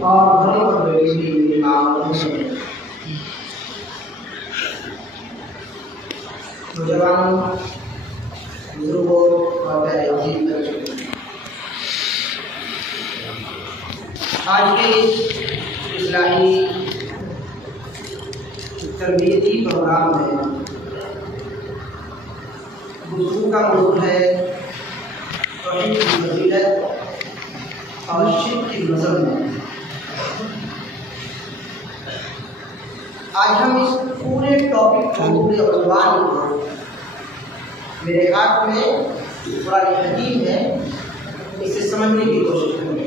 اور بڑے بڑے بھی امام ہیں۔ نوجوانوں، بزرگوں اور پیارے بچوں، آج کے اصلاحی تربیتی پروگرام میں گفتگو کا موضوع ہے توحید کی فضیلت اور شرک کی مذمت۔ آج ہم اس پورے ٹاپک کو، پورے عنوان کو، میرے ہاتھ میں قرآن حکیم ہے، اسے سمجھنے کی کوشش کریں گے۔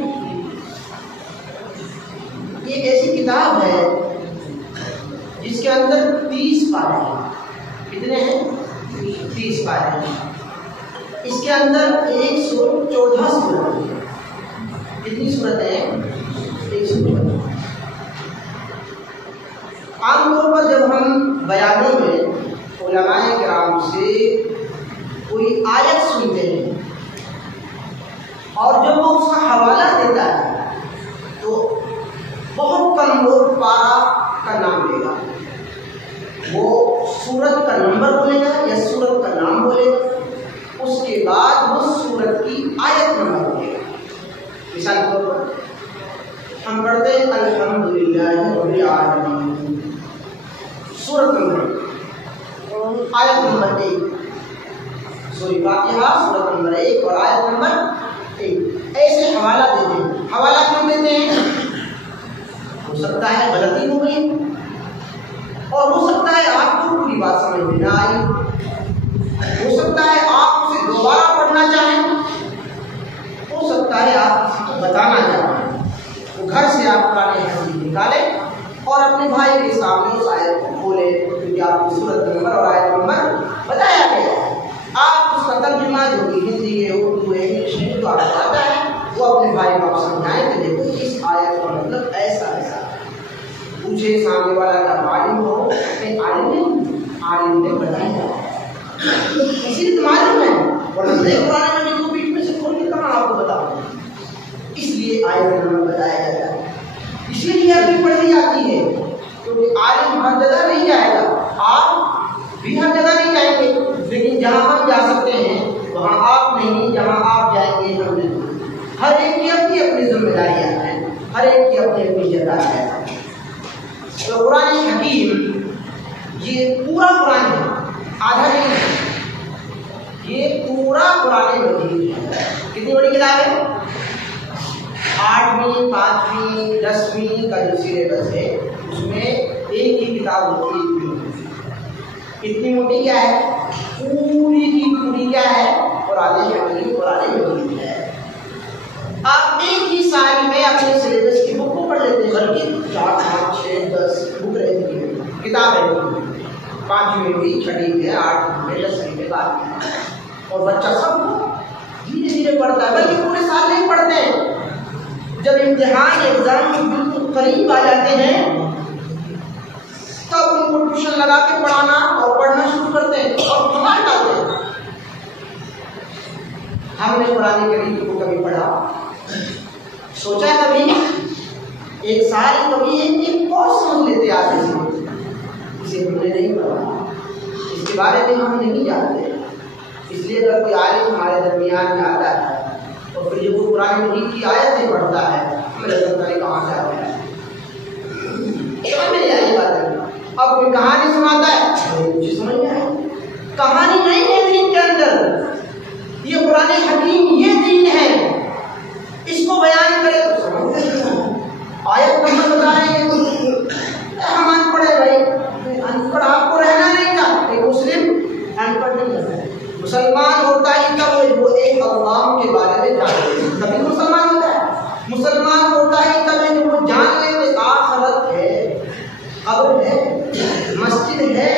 یہ ایک ایسی کتاب ہے جس کے اندر 30 پارے ہیں۔ کتنے ہیں؟ 30 پارے ہیں۔ اس کے اندر 114 سورتیں ہیں۔ کتنی سورتیں ہیں؟ 114۔ عام طور پر جب ہم بیانوں میں علماء کرام سے کوئی آیت سنتے ہیں اور جب وہ اس کا حوالہ دیتا ہے تو بہت کم لوگ پارہ کا نام لے گا، وہ سورت کا نمبر بولے گا یا سورت کا نام بولے گا، اس کے بعد وہ سورت کی آیت نمبر بولے گا۔ مثال کے طور پر ہم پڑھتے ہیں الحمدللہ رب العالمین، سورت نمبر 1، آیت نمبر 1، سورہ فاتحہ سورت نمبر 1 اور آیت نمبر 1۔ ایسے حوالہ دیتے ہیں۔ حوالہ کیوں دیتے ہیں؟ ہو سکتا ہے غلطی ہو گئی، اور ہو سکتا ہے آپ کو پوری بات سمجھ میں نہ آئی، ہو سکتا ہے آپ اسے دوبارہ پڑھنا چاہیں، ہو سکتا ہے آپ کسی کو بتانا چاہیں۔ تو گھر سے آپ قرآن حکیم نکالیں اور اپنے بھائی کے سامنے اس آیت کو کھولیں، کیونکہ آپ کو سورت نمبر اور آیت نمبر بتایا گیا ہے۔ آپ اس کا ترجمہ جو کہ ہندی ہے، اردو ہے، انگلش ہے، جو آپ کو آتا ہے وہ اپنے بھائی کو آپ سمجھائیں کہ دیکھو اس آیت کا مطلب ایسا ایسا۔ پوچھے سامنے والا کا عالم ہو کہ عالم نے بتایا، اسی لیے تو معلوم ہے، ورنہ نہیں قرآن میں جو بیچ میں سے کھول کے کہاں آپ کو بتاؤں۔ اس لیے آیت نمبر بتایا جاتا ہے، اسی لیے ابھی پڑھی جاتی ہے، کیونکہ عالم ہر جگہ نہیں جائے گا، آپ بھی ہر جگہ نہیں جائیں گے، لیکن جہاں ہم جا سکتے ہیں وہاں آپ نہیں، جہاں آپ جائیں گے ہم نہیں۔ ہر ایک کی اپنی اپنی ذمہ داریاں ہیں، ہر ایک کی اپنی اپنی جگہ ہے۔ تو قرآن حکیم یہ پورا قرآن ہے، آدھا نہیں ہے، یہ پورا قرآن مجید ہے۔ کتنی بڑی کتاب ہے؟ 8ویں 5ویں 10ویں کا جو سلیبس ہے اس میں ایک ہی کتاب ہوتی ہے۔ اتنی موٹی کیا ہے؟ پوری کی پوری کیا ہے؟ قرآن حکیم، قرآن مجید ہے۔ آپ ایک ہی سال میں اپنے سلیبس کی بک کو پڑھ لیتے ہیں، بلکہ 4 5 6 10 بک رہتی ہے، کتاب ہے، 5ویں بھی، 6ویں بھی، 8ویں بھی، 10ویں بھی، 12ویں بھی، اور بچہ سب دھیرے دھیرے پڑھتا ہے، بلکہ پورے سال نہیں پڑھتے ہیں۔ جب امتحان ایگزام کے بالکل قریب آ جاتے ہیں تب ان کو ٹیوشن لگا کے پڑھانا اور پڑھنا شروع کرتے ہیں اور کمال ڈالتے ہیں۔ ہم نے قرآن کریم کو کبھی پڑھا، سوچا کبھی ایک سال کبھی ایک کورس سمجھ لیتے آگے سے، اسے ہم نے نہیں پڑھا، اس کے بارے میں ہم نہیں جانتے۔ اس لیے اگر کوئی عالم ہمارے درمیان میں آتا ہے اور پھر جب وہ قرآن مجید کی آیتیں پڑھتا ہے ہمیں لگتا ہے کہاں سے آ گیا ہے، سمجھ میں نہیں آئی بات ہے۔ اب کوئی کہانی سناتا ہے مجھے سمجھ میں آئی، کہانی نہیں ہے دین کے اندر، یہ قرآن حکیم یہ دین ہے، اس کو بیان کرے تو سمجھ نہیں آیت نمبر بتائیں گے ہم ان پڑھے بھائی، ان پڑھ آپ کو رہنا نہیں تھا، ایک مسلم ان پڑھ نہیں رہتا ہے، مسلمان ہوتا ہی تب وہ ایک اللہ کے بارے میں جانے تبھی مسلمان ہوتا ہے، مسلمان ہوتا ہی تب وہ جان لے کہ آخرت ہے، قبر ہے، مسجد ہے،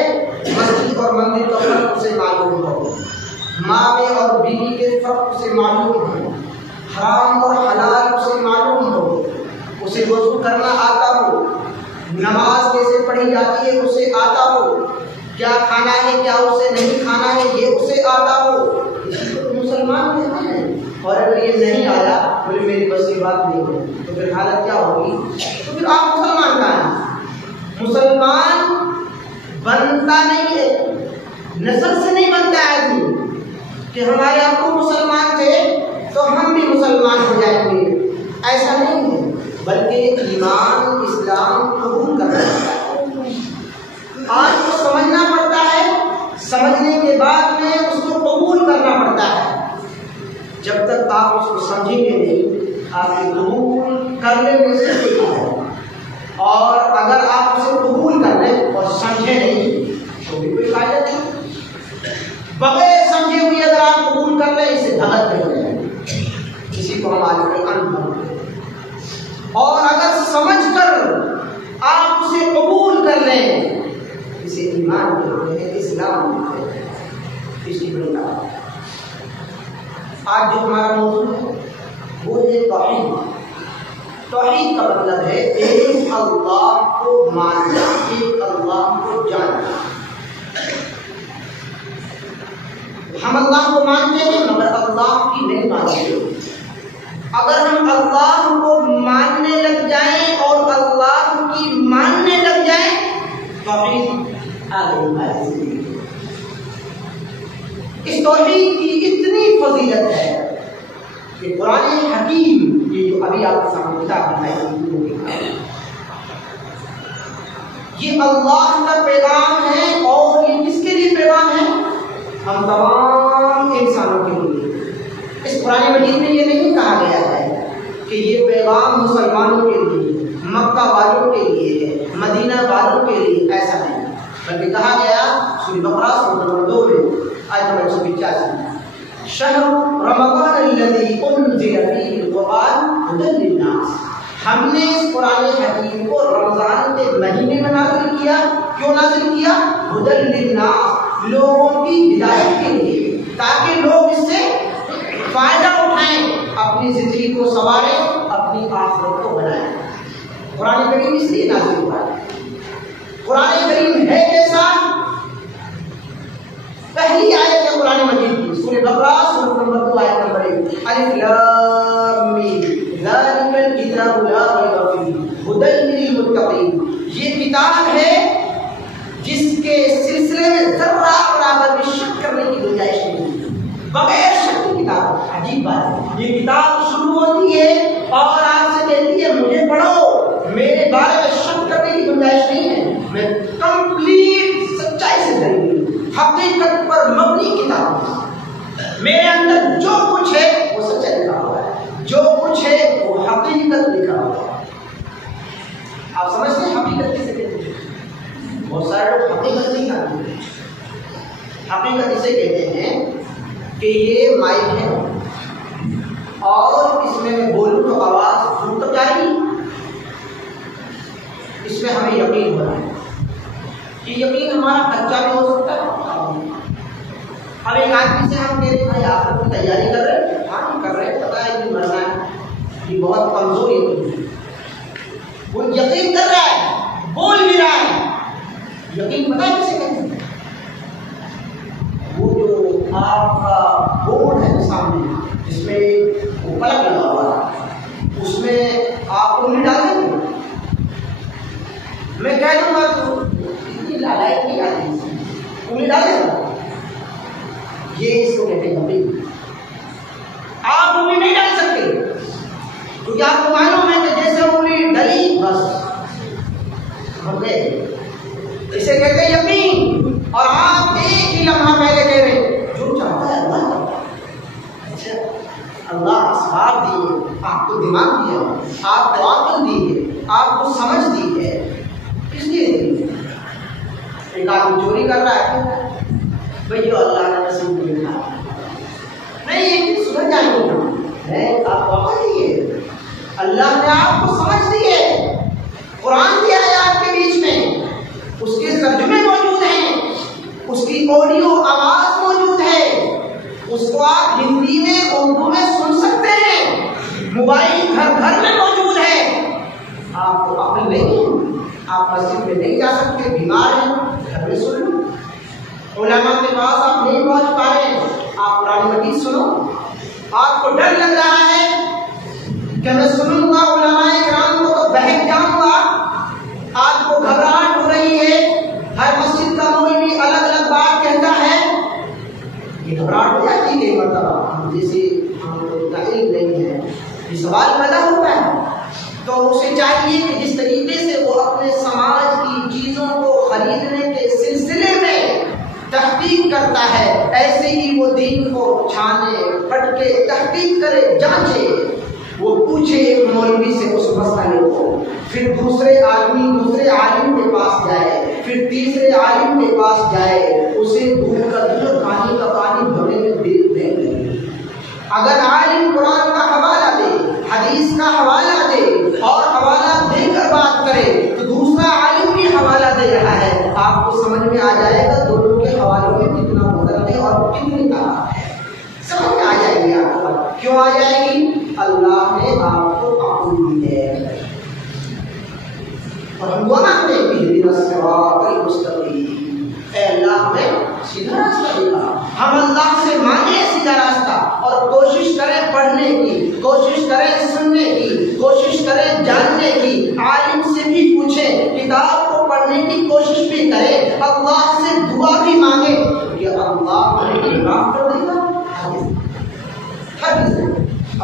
مسجد اور مندر کا فرق اسے معلوم ہو، ماں میں اور بیوی کے فرق اسے معلوم ہو، حرام اور حلال اسے معلوم ہو، اسے وضو کرنا آتا ہو، نماز کیسے پڑھی جاتی ہے اسے آتا ہو، کیا کھانا ہے کیا اسے نہیں کھانا ہے یہ اسے آتا ہو، مسلمان کہتے ہیں۔ اور اگر یہ نہیں آیا بولے میری بس کی بات نہیں ہے تو پھر حالت کیا ہوگی؟ تو پھر آپ مسلمان کہاں ہیں؟ مسلمان بنتا نہیں ہے، نسل سے نہیں بنتا ہے آدمی کہ ہمارے ابو مسلمان تھے تو ہم بھی مسلمان ہو جائیں گے، ایسا نہیں ہے، بلکہ ایمان اسلام قبول کرنا پڑتا ہے، آج کو سمجھنا پڑتا ہے، سمجھنے کے بعد میں اس کو قبول کرنا پڑتا ہے۔ جب تک آپ اس کو سمجھیں گے نہیں آپ کے قبول کرنے میں سے کوئی ہے، اور اگر آپ اسے قبول کر لیں اور سمجھے نہیں تو بھی کوئی فائدہ نہیں۔ بغیر سمجھے ہوئے اگر آپ قبول کر لیں اسے بھگت کہتے ہیں، کسی کو ہم آج کل انبھو، اور اگر سمجھ کر آپ اسے قبول کر لیں اسے ایمان کہتے ہیں، اسلام کہتے ہیں۔ اسی بنا آج جو ہمارا موضوع ہے وہ ہے توحید۔ توحید کا مطلب ہے ایک اللہ کو ماننا، ایک اللہ کو جاننا۔ ہم اللہ کو مانتے ہیں مگر اللہ کی نہیں مانتے۔ اگر ہم اللہ کو ماننے لگ جائیں اور اللہ کی ماننے لگ جائیں توحید آگے۔ اس توحید کی اتنی فضیلت ہے کہ قرآن حکیم، یہ جو ابھی آپ کے سامنے کتاب دکھائی، یہ اللہ کا پیغام ہے، اور یہ کس کے لیے پیغام ہے؟ ہم تمام انسانوں کے لیے۔ اس قرآن مجید میں یہ نہیں کہا گیا ہے کہ یہ پیغام مسلمانوں کے لیے، مکہ والوں کے لیے ہے، مدینہ والوں کے لیے، ایسا نہیں، بلکہ کہا گیا سورہ بقرہ سورہ نمبر 2 میں آیت نمبر 185 شہر رمضان الذی انزل فیہ القرآن ھدی للناس، ہم نے اس قرآن حکیم کو رمضان کے مہینے میں نازل کیا۔ کیوں نازل کیا؟ ھدی للناس، لوگوں کی ہدایت کے لیے، تاکہ لوگ اس سے فائدہ اٹھائیں، اپنی زندگی کو سنواریں، اپنی آخرت کو بنائیں۔ قرآن کریم اس لیے نازل ہوا ہے۔ قرآن کریم ہے کیسا؟ پہلی آیت ہے قرآن مجید کی سورہ بقرہ سورہ نمبر 2 آیت نمبر 1 الف لام میم ذالک الکتاب لا ریب فیہ ھدی للمتقین، یہ کتاب ہے جس کے سلسلے میں ذرہ برابر بھی شک کرنے کی گنجائش نہیں، بغیر شک کی کتاب۔ عجیب بات ہے، یہ کتاب شروع ہوتی ہے اور آپ سے کہتی ہے مجھے پڑھو، میرے بارے میں شک کرنے کی گنجائش نہیں ہے، میں کمپلیٹ سچائی سے بھری ہوئی حقیقت پر مبنی کتاب ہے، میرے اندر جو کچھ ہے وہ سچا لکھا ہوا ہے، جو کچھ ہے وہ حقیقت لکھا ہوا ہے۔ آپ سمجھتے ہیں حقیقت کسے کہتے ہیں؟ بہت سارے لوگ حقیقت نہیں جانتے۔ حقیقت اسے کہتے ہیں کہ یہ مائک ہے اور اس میں میں بولوں تو آواز دور تک جائے گی، اس میں ہمیں یقین ہو رہا ہے۔ یہ یقین ہمارا کچا بھی ہو سکتا ہے۔ اب ایک آدمی سے ہم کہتے ہیں بھائی آپ کی تیاری کر رہے ہیں؟ ہاں کر رہے ہیں، پتا ہے کہ مرنا ہے، یہ بہت کمزور یقین ہے۔ وہ یقین کر رہا ہے، بول بھی رہا ہے، یقین پتا ہے کسے کہتے ہیں؟ وہ جو آپ کا بورڈ ہے سامنے جس میں وہ پلک لگا ہوا ہے، اس میں آپ انگلی ڈالیں گے، میں کہہ دوں گا تو لائٹ نہیں آتی، انگلی ڈالے گا، یہ اس کو کہتے ہیں یقین۔ آپ انگلی نہیں ڈال سکتے کیونکہ آپ کو معلوم ہے کہ جیسے انگلی ڈلی بس ہم گئے، اسے کہتے ہیں یقین۔ اور آپ ایک ہی لمحہ پہلے کہہ رہے جو چاہتا ہے اللہ کرتا ہے۔ اچھا، اللہ اسباب دیے، آپ کو دماغ دیا، آپ کو عقل دی ہے، آپ کو سمجھ دی ہے، اس لیے دی۔ ایک آدمی چوری کر رہا ہے بھائی جو اللہ نے نصیب میں لکھا نہیں، یہ سمجھ جائیں گے، آپ کو عقل دیے، اللہ نے آپ کو سمجھ دی ہے، قرآن دیا ہے آپ کے بیچ میں، اس کے ترجمے موجود ہیں، اس کی آڈیو آواز موجود ہے، اس کو آپ ہندی میں اردو میں سن سکتے ہیں، موبائل گھر گھر میں موجود ہے۔ آپ کو عقل نہیں، آپ مسجد میں نہیں جا سکتے، بیمار ہیں، گھر میں سن لو، علماء کے پاس آپ نہیں پہنچ پا رہے ہیں، آپ قرآن مجید سنو، آپ کو ڈر سوال پیدا ہوتا ہے تو اسے چاہیے کہ جس طریقے سے وہ اپنے سماج کی چیزوں کو خریدنے کے سلسلے میں تحقیق کرتا ہے، ایسے ہی وہ دین کو چھانے پھٹکے تحقیق کرے، جانچے، وہ پوچھے ایک مولوی سے اس مسئلے کو، پھر دوسرے عالم کے پاس جائے، پھر تیسرے عالم کے پاس جائے، اسے دودھ کا دودھ پانی کا پانی بھرنے میں دے دیں گے۔ اگر عالم قرآن کا حوالہ دے، حدیث کا حوالہ دے اور حوالہ دے کر بات کرے تو دوسرا عالم بھی حوالہ دے رہا ہے، آپ کو سمجھ میں آ جائے گا دونوں کے حوالوں میں کتنا مدد ہے اور کتنی طاقت ہے، سمجھ میں آ جائے گی آپ کو۔ کیوں آ جائے گی؟ اللہ نے آپ کو عقل دی ہے اور ہم دعا مانگتے ہیں اہدنا الصراط المستقیم، اے اللہ ہمیں سیدھا راستہ دکھا۔ ہم اللہ سے مانگیں سیدھا راستہ اور کوشش کریں پڑھنے کی، کوشش کریں سننے کی، کوشش کریں جاننے کی، عالم سے بھی پوچھیں، کتاب کو پڑھنے کی کوشش بھی کریں، اللہ سے دعا بھی مانگیں کہ اللہ ہمیں معاف کر دے گا۔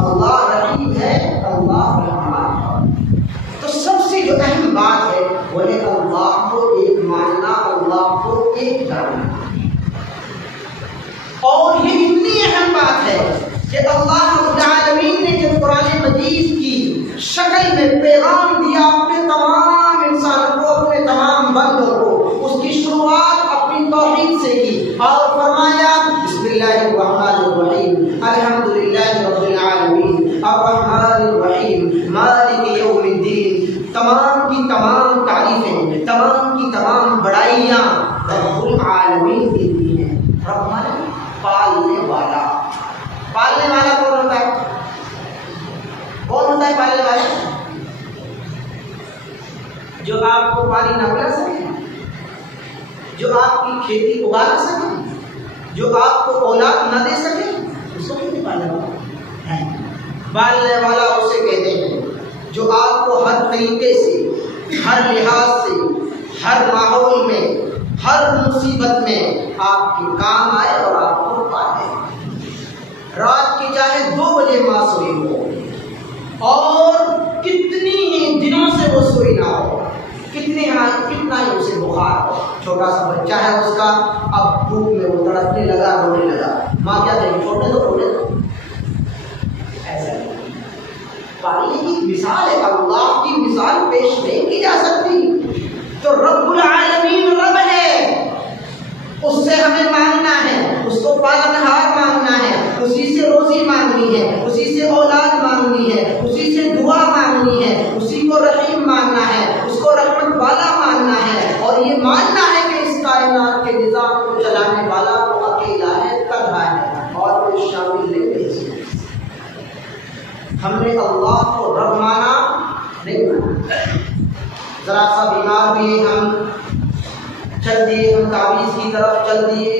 اللہ رحیم ہے، اللہ رحمان ہے۔ تو سب سے جو اہم بات ہے وہ ہے اللہ کو ایک ماننا، اللہ کو ایک جاننا، اور یہ اتنی اہم بات ہے کہ اللہ رب العالمین نے جب قرآن مجید کی شکل میں پیغام دیا اپنے تمام انسانوں کو، اپنے تمام بندوں کو، اس کی شروعات اپنی توحید سے کی اور فرمایا بسم اللہ الرحمن الرحیم الحمدللہ رب العالمین الرحمن الرحیم مالک یوم الدین۔ تمام کی تمام تعریفیں، تمام کی تمام بڑائیاں رب العالمین کی دی ہیں۔ رحمان پالنے والا، پالنے والا کون ہوتا ہے؟ کون ہوتا ہے پالنے والا؟ جو آپ کو پانی نہ پلا سکے، جو آپ کی کھیتی اگا نہ سکے، جو آپ کو اولاد نہ دے سکے، اس کو کیوں پالنے والا ہے؟ پالنے والا اسے کہتے ہیں جو آپ کو ہر طریقے سے، ہر لحاظ سے، ہر ماحول میں، ہر مصیبت میں آپ کے کام آئے اور آپ کو پالے۔ رات کی چاہے 2 بجے ماں سوئی ہو اور کتنی ہی دنوں سے وہ سوئی نہ ہو، کتنا ہی اسے بخار ہو، چھوٹا سا بچہ ہے اس کا، اب دھوپ میں وہ تڑپنے لگا، رونے لگا، ماں کیا کہے گی؟ چھوڑنے دو، رونے دو۔ ایسا نہیں، پالنے کی مثال ہے، اللہ کی مثال پیش نہیں کی جا سکتی۔ تو رب العالمین رب ہے، اس سے ہمیں مانگنا ہے، اس کو پالنہار مانگنا ہے، اسی سے روزی مانگنی ہے، اسی سے اولاد مانگنی ہے، اسی سے دعا مانگنی ہے، اسی کو رحیم ماننا ہے، اس کو رحمت والا ماننا ہے، اور یہ ماننا ہے کہ اس کائنات کے نظام کو چلانے والا وہ اکیلا ہے، تنہا ہے اور کوئی شامل نہیں ہے۔ ہم نے اللہ کو رب مانا نہیں مانا، ذرا سا بیمار ہوئے ہم چل دیے، ہم تعویذ کی طرف چل دیے،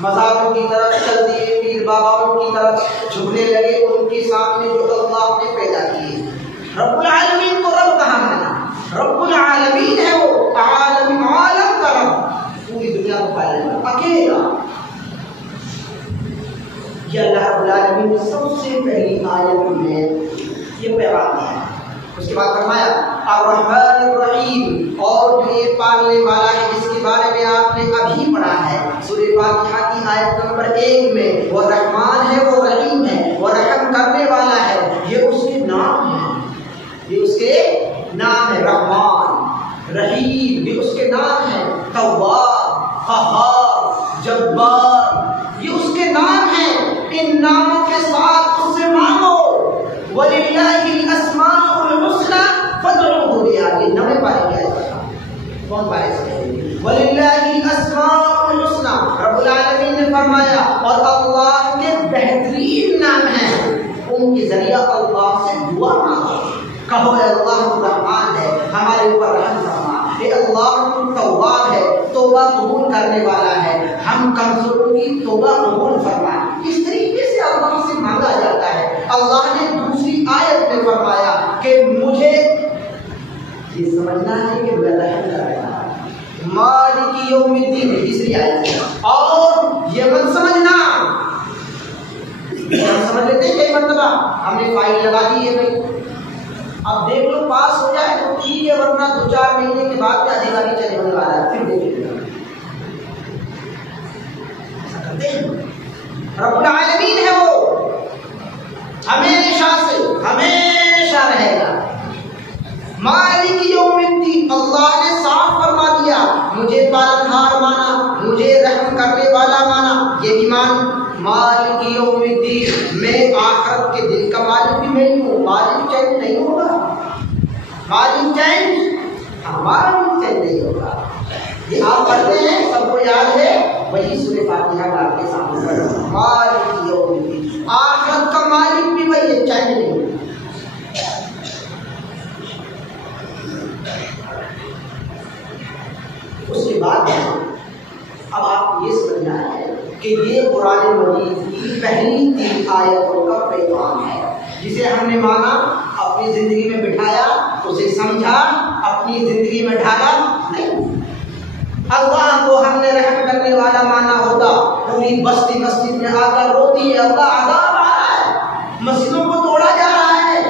مزاروں کی طرف چل دیے، پیر باباؤں کی طرف جھکنے لگے، ان کے سامنے جو اللہ نے پیدا کیے۔ رب العالمین کو رب کہاں مانا؟ رب العالمین ہے وہ، عالم کا رب، پوری دنیا کو پالنے والا اکیلا۔ یہ اللہ رب العالمین نے سب سے پہلی آیت میں یہ پیغام دیا۔ اس کے بعد فرمایا الرحمن الرحیم، اور جو یہ پالنے والا ہے جس کے بارے میں آپ نے ابھی پڑھا ہے سورہ فاتحہ کی آیت نمبر 1 میں، وہ رحمان ہے، وہ رحیم ہے، وہ رحم کرنے والا ہے، یہ اس کے نام ہے، یہ اس کے نام ہے، رحمان رحیم یہ اس کے نام ہے، تواب قہار جبار یہ اس کے نام ہیں۔ ان ناموں کے ساتھ اس سے مانگو، وَلِلَّهِ الْأَسْمَاءُ الْحُسْنَى فَادْعُوهُ بِهَا، یہ نویں پارے کی آیت ہے۔ کون پارے سے؟ وَلِلَّهِ الْأَسْمَاءُ الْحُسْنَى، رب العالمین نے فرمایا اور اللہ کے بہترین نام ہیں، ان کے ذریعہ اللہ سے دعا مانگو، کہو اے اللہ الرحمن ہے، ہمارے اوپر رحم فرما، اے اللہ تواب ہے، توبہ قبول کرنے والا ہے، ہم کمزوروں کی توبہ قبول فرما۔ اس طریقے سے اللہ سے مانگا جاتا ہے۔ اللہ نے دوسری آیت میں فرمایا کہ مجھے یہ سمجھنا ہے کہ میں رحم کر رہا ہوں، مالک یوم الدین، تیسری آیت، اور یہ مت سمجھنا سمجھ لیتے ہیں کئی مرتبہ ہم نے فائل لگا دی ہے بھائی، اب دیکھ لو پاس ہو جائے تو ٹھیک ہے، ورنہ 2-4 مہینے کے بعد کیا ادھیکاری چلے ہونے والا ہے، پھر دیکھ لیں۔ ایسا کرتے ہیں، رب العالمین ہے وہ، ہمیشہ سے ہمیشہ رہے گا۔ مالک یوم الدین، اللہ نے صاف فرما دیا مجھے پالنہار مانا، مجھے رحم کرنے والا مانا، یہ بھی مان۔ مالک یوم الدین، میں آخرت کے دن کا مالک بھی میں ہی ہوں، مالک چینج نہیں ہوگا، مالک چینج ہمارا بھی چینج نہیں ہوگا۔ یہ آپ پڑھتے ہیں، سب کو یاد ہے، وہی سورہ فاتحہ کا آپ کے سامنے پڑھا، مالک یوم الدین، آخرت کا مالک بھی وہی ہے، چینج نہیں ہوگا۔ اس کے بعد اب آپ یہ سمجھنا ہے کہ یہ قرآن مجید کی پہلی 3 آیتوں کا پیغام ہے، جسے ہم نے مانا، اپنی زندگی میں بٹھایا، اسے سمجھا، اپنی زندگی میں ڈھالا نہیں۔ اللہ کو ہم نے رحم کرنے والا مانا ہوتا، پوری بستی مسجد میں آ کر روتی ہے، اللہ عذاب آ رہا ہے، مسجدوں کو توڑا جا رہا ہے،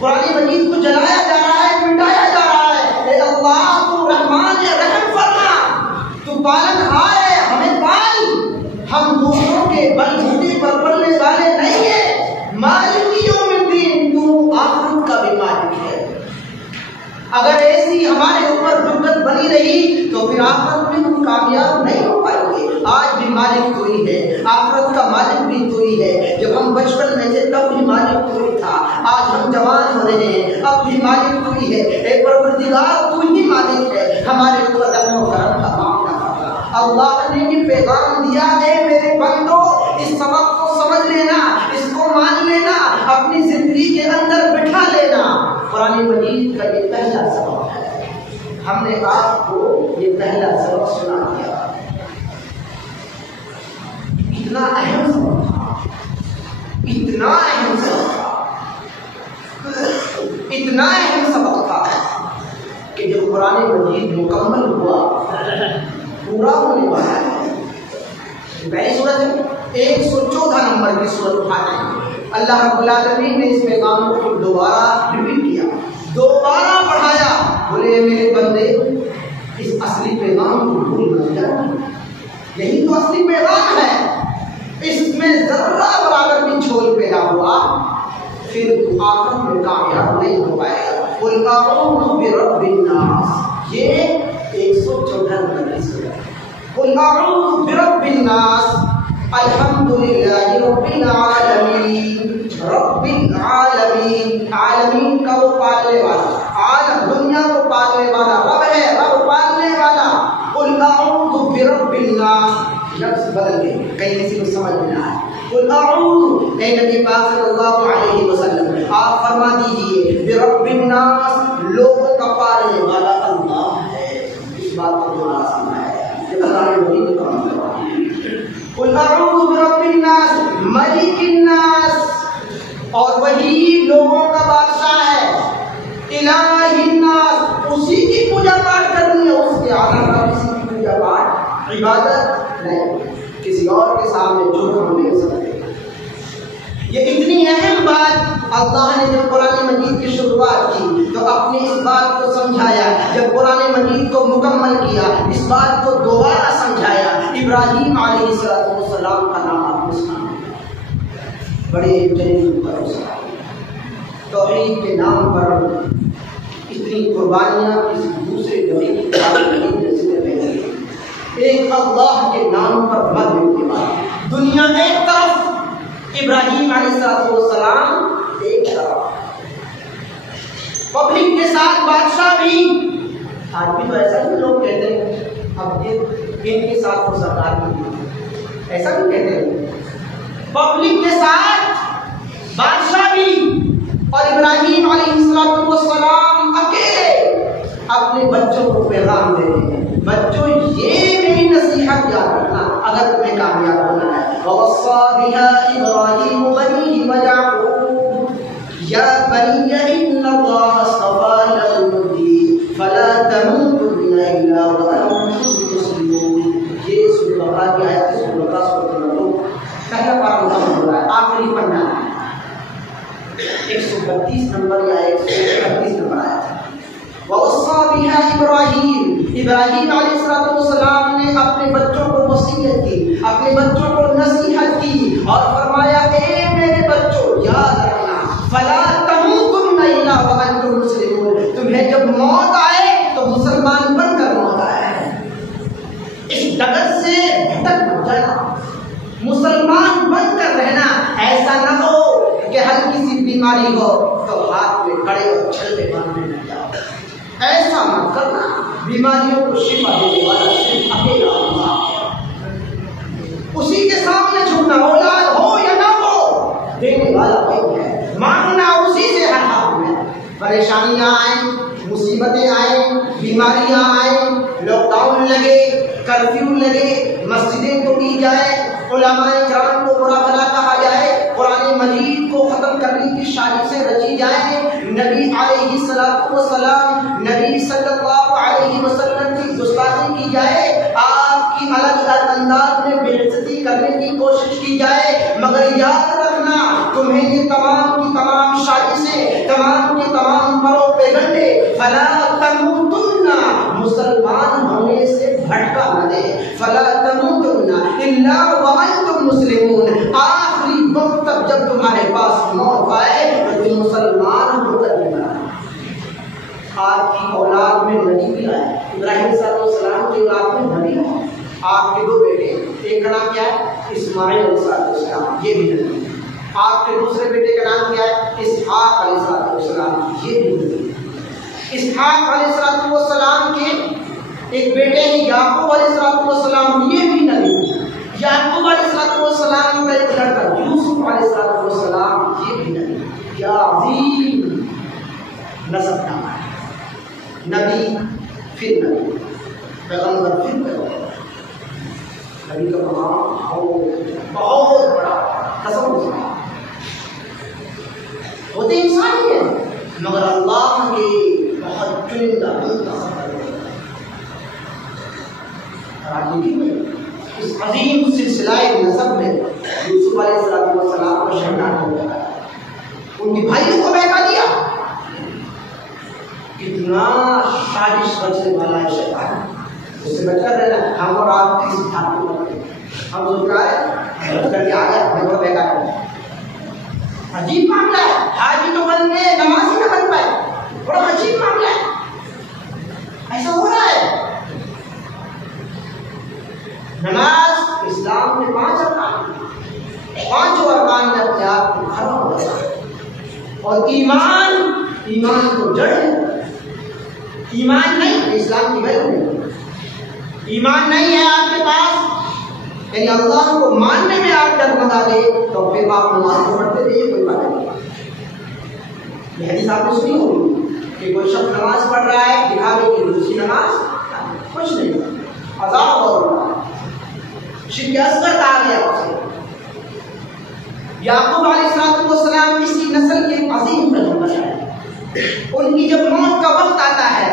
قرآن مجید کو جلایا جا رہا ہے، مٹایا جا رہا ہے، اے اللہ تو رحمان ہے، رحم فرما، تو پالنہار ہے، ہمیں پال، ہم دوسروں کے بل بوتے پر پلنے والے نہیں ہیں۔ مالک یوم الدین، تو آخرت کا بھی مالک ہے۔ اگر ایسی ہمارے اوپر حجت بنی رہی تو پھر آخرت میں ہم کامیاب نہیں ہو پائیں گے۔ آج بھی مالک تو ہی ہے، آخرت کا مالک بھی تو ہی ہے۔ جب ہم بچپن میں تھے تب بھی مالک تو ہی تھا، آج ہم جوان ہو رہے ہیں اب بھی مالک تو ہی ہے۔ اے پروردگار تو ہی مالک ہے، ہمارے اوپر رحم و کرم کا معاملہ ہوگا۔ اللہ نے بھی پیغام دیا ہے، میرے بندو اس سبق کو سمجھ لینا، اس کو مان لینا، اپنی زندگی کے اندر بٹھا لینا۔ قرآن مجید کا یہ پہلا سبق ہے، ہم نے آپ کو یہ پہلا سبق سنا دیا۔ اتنا اہم سبق تھا، اتنا اہم سبق تھا، اتنا اہم سبق تھا کہ جب قرآن مجید مکمل ہوا، پورا ہونے والا ہے، پہلی سورت ہے 114 نمبر کی سورت اٹھاتے ہیں، اللہ رب العالمین نے اس پیغام کو دوبارہ ریپیٹ کیا، دوبارہ پڑھایا، بولے میرے بندے اس اصلی پیغام کو بھول مت جا، یہی تو اصلی پیغام ہے، اس میں ذرہ برابر بھی جھول پیدا ہوا پھر تو آخرت میں کامیاب نہیں ہو پائے گا۔ قل اعوذ برب الناس، یہ 114 نمبر کی سورت، قل اعوذ برب الناس الحمدللہ رب العالمین، رب العالمین، عالمین کا وہ پالنے والا، عالم دنیا کو پالنے والا رب ہے، رب پالنے والا۔ قل اعوذ برب الناس، لفظ بدل گئے، کہیں کسی کو سمجھ میں نہ آئے۔ قل اعوذ، اے نبی پاک صلی اللہ علیہ وسلم آپ فرما دیجئے، برب الناس، لوگوں کا پالنے والا اللہ ہے۔ اس بات کو دوبارہ سمجھایا، یہ قرآن مجید کا مطلب ہے۔ قل اعوذ برب الناس ملک الناس، اور وہی لوگوں کا بادشاہ ہے، الہ الناس، اسی کی پوجا پاٹ کرنی ہے، اس کے علاوہ کسی کی پوجا پاٹ عبادت نہیں، کسی اور کے سامنے جھوٹ ہم نہیں سکتے۔ یہ اتنی اہم بات اللہ نے جب قرآن مجید کی شروعات کی تو اپنی اس بات کو سمجھایا، جب قرآن مجید کو مکمل کیا اس بات کو دوبارہ سمجھایا۔ ابراہیم علیہ السلام کا نام آپ نے سنا، بڑے جلیل بھروسہ، توحید کے نام پر اتنی قربانیاں کسی دوسرے نبی کی تعلیم نے ذکر نہیں کی۔ ایک اللہ کے نام پر مرنے کے بعد دنیا ایک طرف، ابراہیم علیہ السلام ایک طرف، پبلک کے ساتھ بادشاہ بھی، آج بھی تو ایسا بھی لوگ کہتے ہیں اب یہ ان کے ساتھ تو سرکار بھی، ایسا بھی کہتے ہیں، پبلک کے ساتھ بادشاہ بھی، اور ابراہیم علیہ السلام اکیلے اپنے بچوں کو پیغام دے رہے ہیں، بچوں یہ میری نصیحت یاد رکھنا اگر تمہیں کامیاب ہونا ہے۔ وَوَصَّى بِهَا إِبْرَاهِيمُ بَنِيهِ وَيَعْقُوبُ يَا بَنِيَّ إِنَّ اللَّهَ اصْطَفَىٰ لَكُمُ الدِّينَ فَلَا تَمُوتُنَّ إِلَّا وَأَنتُم مُّسْلِمُونَ۔ یہ سورۃ بقرہ کی آیت ہے، سورۃ النور، پہلا پارہ مکمل ہو رہا ہے، آخری پڑھنا ہے۔ نمبر یا 138 نمبر آیا تھا. وَوَصَّى بِهَا ابراہیم علیہ السلام نے اپنے بچوں کو وصیت کی, اپنے بچوں کو نصیحت کی اور فرمایا اے میرے بچوں یاد رکھنا فَلَا تَمُوتُنَّ إِلَّا وَأَنْتُمْ مُسْلِمُونَ, تمہیں جب موت آئے تو مسلمان بن کر موت آئے. اس ڈگر سے بھٹک نہ جانا, مسلمان بن کر رہنا. ایسا نہ ہو کہ ہلکی سی بیماری ہو تو ہاتھ میں کڑے اور چھلے باندھنے لگ جاؤ. ایسا مت کرنا. بیماریوں کو شفا دینے والا صرف اکیلا اللہ ہے. اسی کے سامنے جھکنا, اولاد ہو یا نہ ہو دینے والا وہی ہے. مانگنا اسی سے ہر حال میں. پریشانیاں آئیں, مصیبتیں آئیں, بیماریاں آئیں, لاک ڈاؤن لگے, کرفیو لگے, مسجدیں توڑی جائے, علماء کرام کو برا بھلا کہا جائے, قرآن مجید کو ختم کرنے کی سازشیں رچی جائیں, نبی علیہ السلام نبی صلی اللہ علیہ وسلم کی گستاخی کی جائے, آپ کی الگ الگ انداز میں بے عزتی کرنے کی کوشش کی جائے, مگر یاد رکھنا تمہیں یہ تمام کی تمام سازشیں, تمام کے تمام پروپیگنڈے فلا تموتن, مسلمان ہونے سے بھٹکا نہ دے. فلا تموتن الا وانتم مسلمون, آخری وقت تک جب تمہارے پاس موت آئے تو تم مسلمان ہو کر مرنا. آپ کی اولاد میں نبی بھی آئے, ابراہیم علیہ السلام کی اولاد میں نبی آئے. آپ کے دو بیٹے, ایک کا نام کیا ہے اسماعیل علیہ السلام, یہ بھی نبی. آپ کے دوسرے بیٹے کا نام کیا ہے اسحاق علیہ السلام, یہ بھی نبی. اسحاق علیہ السلام کے ایک بیٹے ہیں یعقوب علیہ السلام, یہ بھی نبی. یعقوب علیہ السلام کا ایک لڑکا یوسف علیہ السلام, یہ بھی نبی. کیا عظیم نسب نامہ ہے. نبی پھر نبی, پیغمبر پھر پیغمبر. نبی کا مقام بہت بڑا. قسم سے ہوتے انسان ہی ہیں مگر اللہ کے بہت چنندہ منتخب اس عظیم سلسلہ نسب میں یوسف علیہ السلام کو شہناٹ ہو گیا, ان کے بھائیوں کو بہکا دیا. کتنا سازش رچنے والا ہے شیطان, اس سے بچ کر رہنا. ہم اور آپ کسی بات کو بنتے ہیں, ہم سوچ رہا ہے بچ کر کے آ گیا ہمیں کو بہکا کرنا. عجیب معاملہ ہے. حاجی تو بن گئے, نماز ہی نہ بن پائے. بڑا عجیب معاملہ ہے. ایسا ہو رہا ہے. نماز اسلام میں 5 ارکان, 5 ارکان میں اپنے آپ کو کھڑا ہو جاتا ہے. اور ایمان کو جڑ ہے. ایمان نہیں اسلام کی ویلیو نہیں. ایمان نہیں ہے آپ کے پاس, یعنی اللہ کو ماننے میں آپ ڈگمگا دے تو پھر آپ نماز کو پڑھتے رہیے, کوئی بات نہیں. یہ حدیث آپ نے سنی ہوگی کہ کوئی شخص نماز پڑھ رہا ہے دکھاوے کی دوسری نماز, کچھ نہیں. عذاب اور شرک اصغر کہا گیا اسے. یعقوب علیہ السلام اسی نسل کے عظیم پیغمبر ہیں. ان کی جب موت کا وقت آتا ہے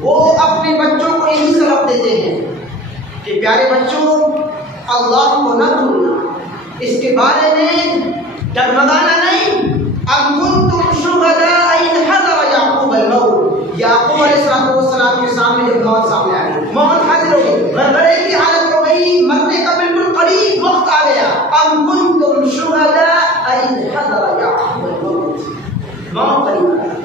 وہ اپنے بچوں کو یہی سبق دیتے ہیں کہ پیارے بچوں اللہ کو نہ بھولنا, اس کے بارے میں ڈگمگانا نہیں. ام کنتم شہداء اذ حضر یعقوب الموت, یعقوب علیہ السلام کے سامنے جب موت سامنے آئی, موت حاضر ہو گئی, غرغرے کی حالت ہو گئی, مرنے کا بالکل قریب وقت آ گیا. ام کنتم شہداء اذ حضر یعقوب الموت, موت قریب آ گئی.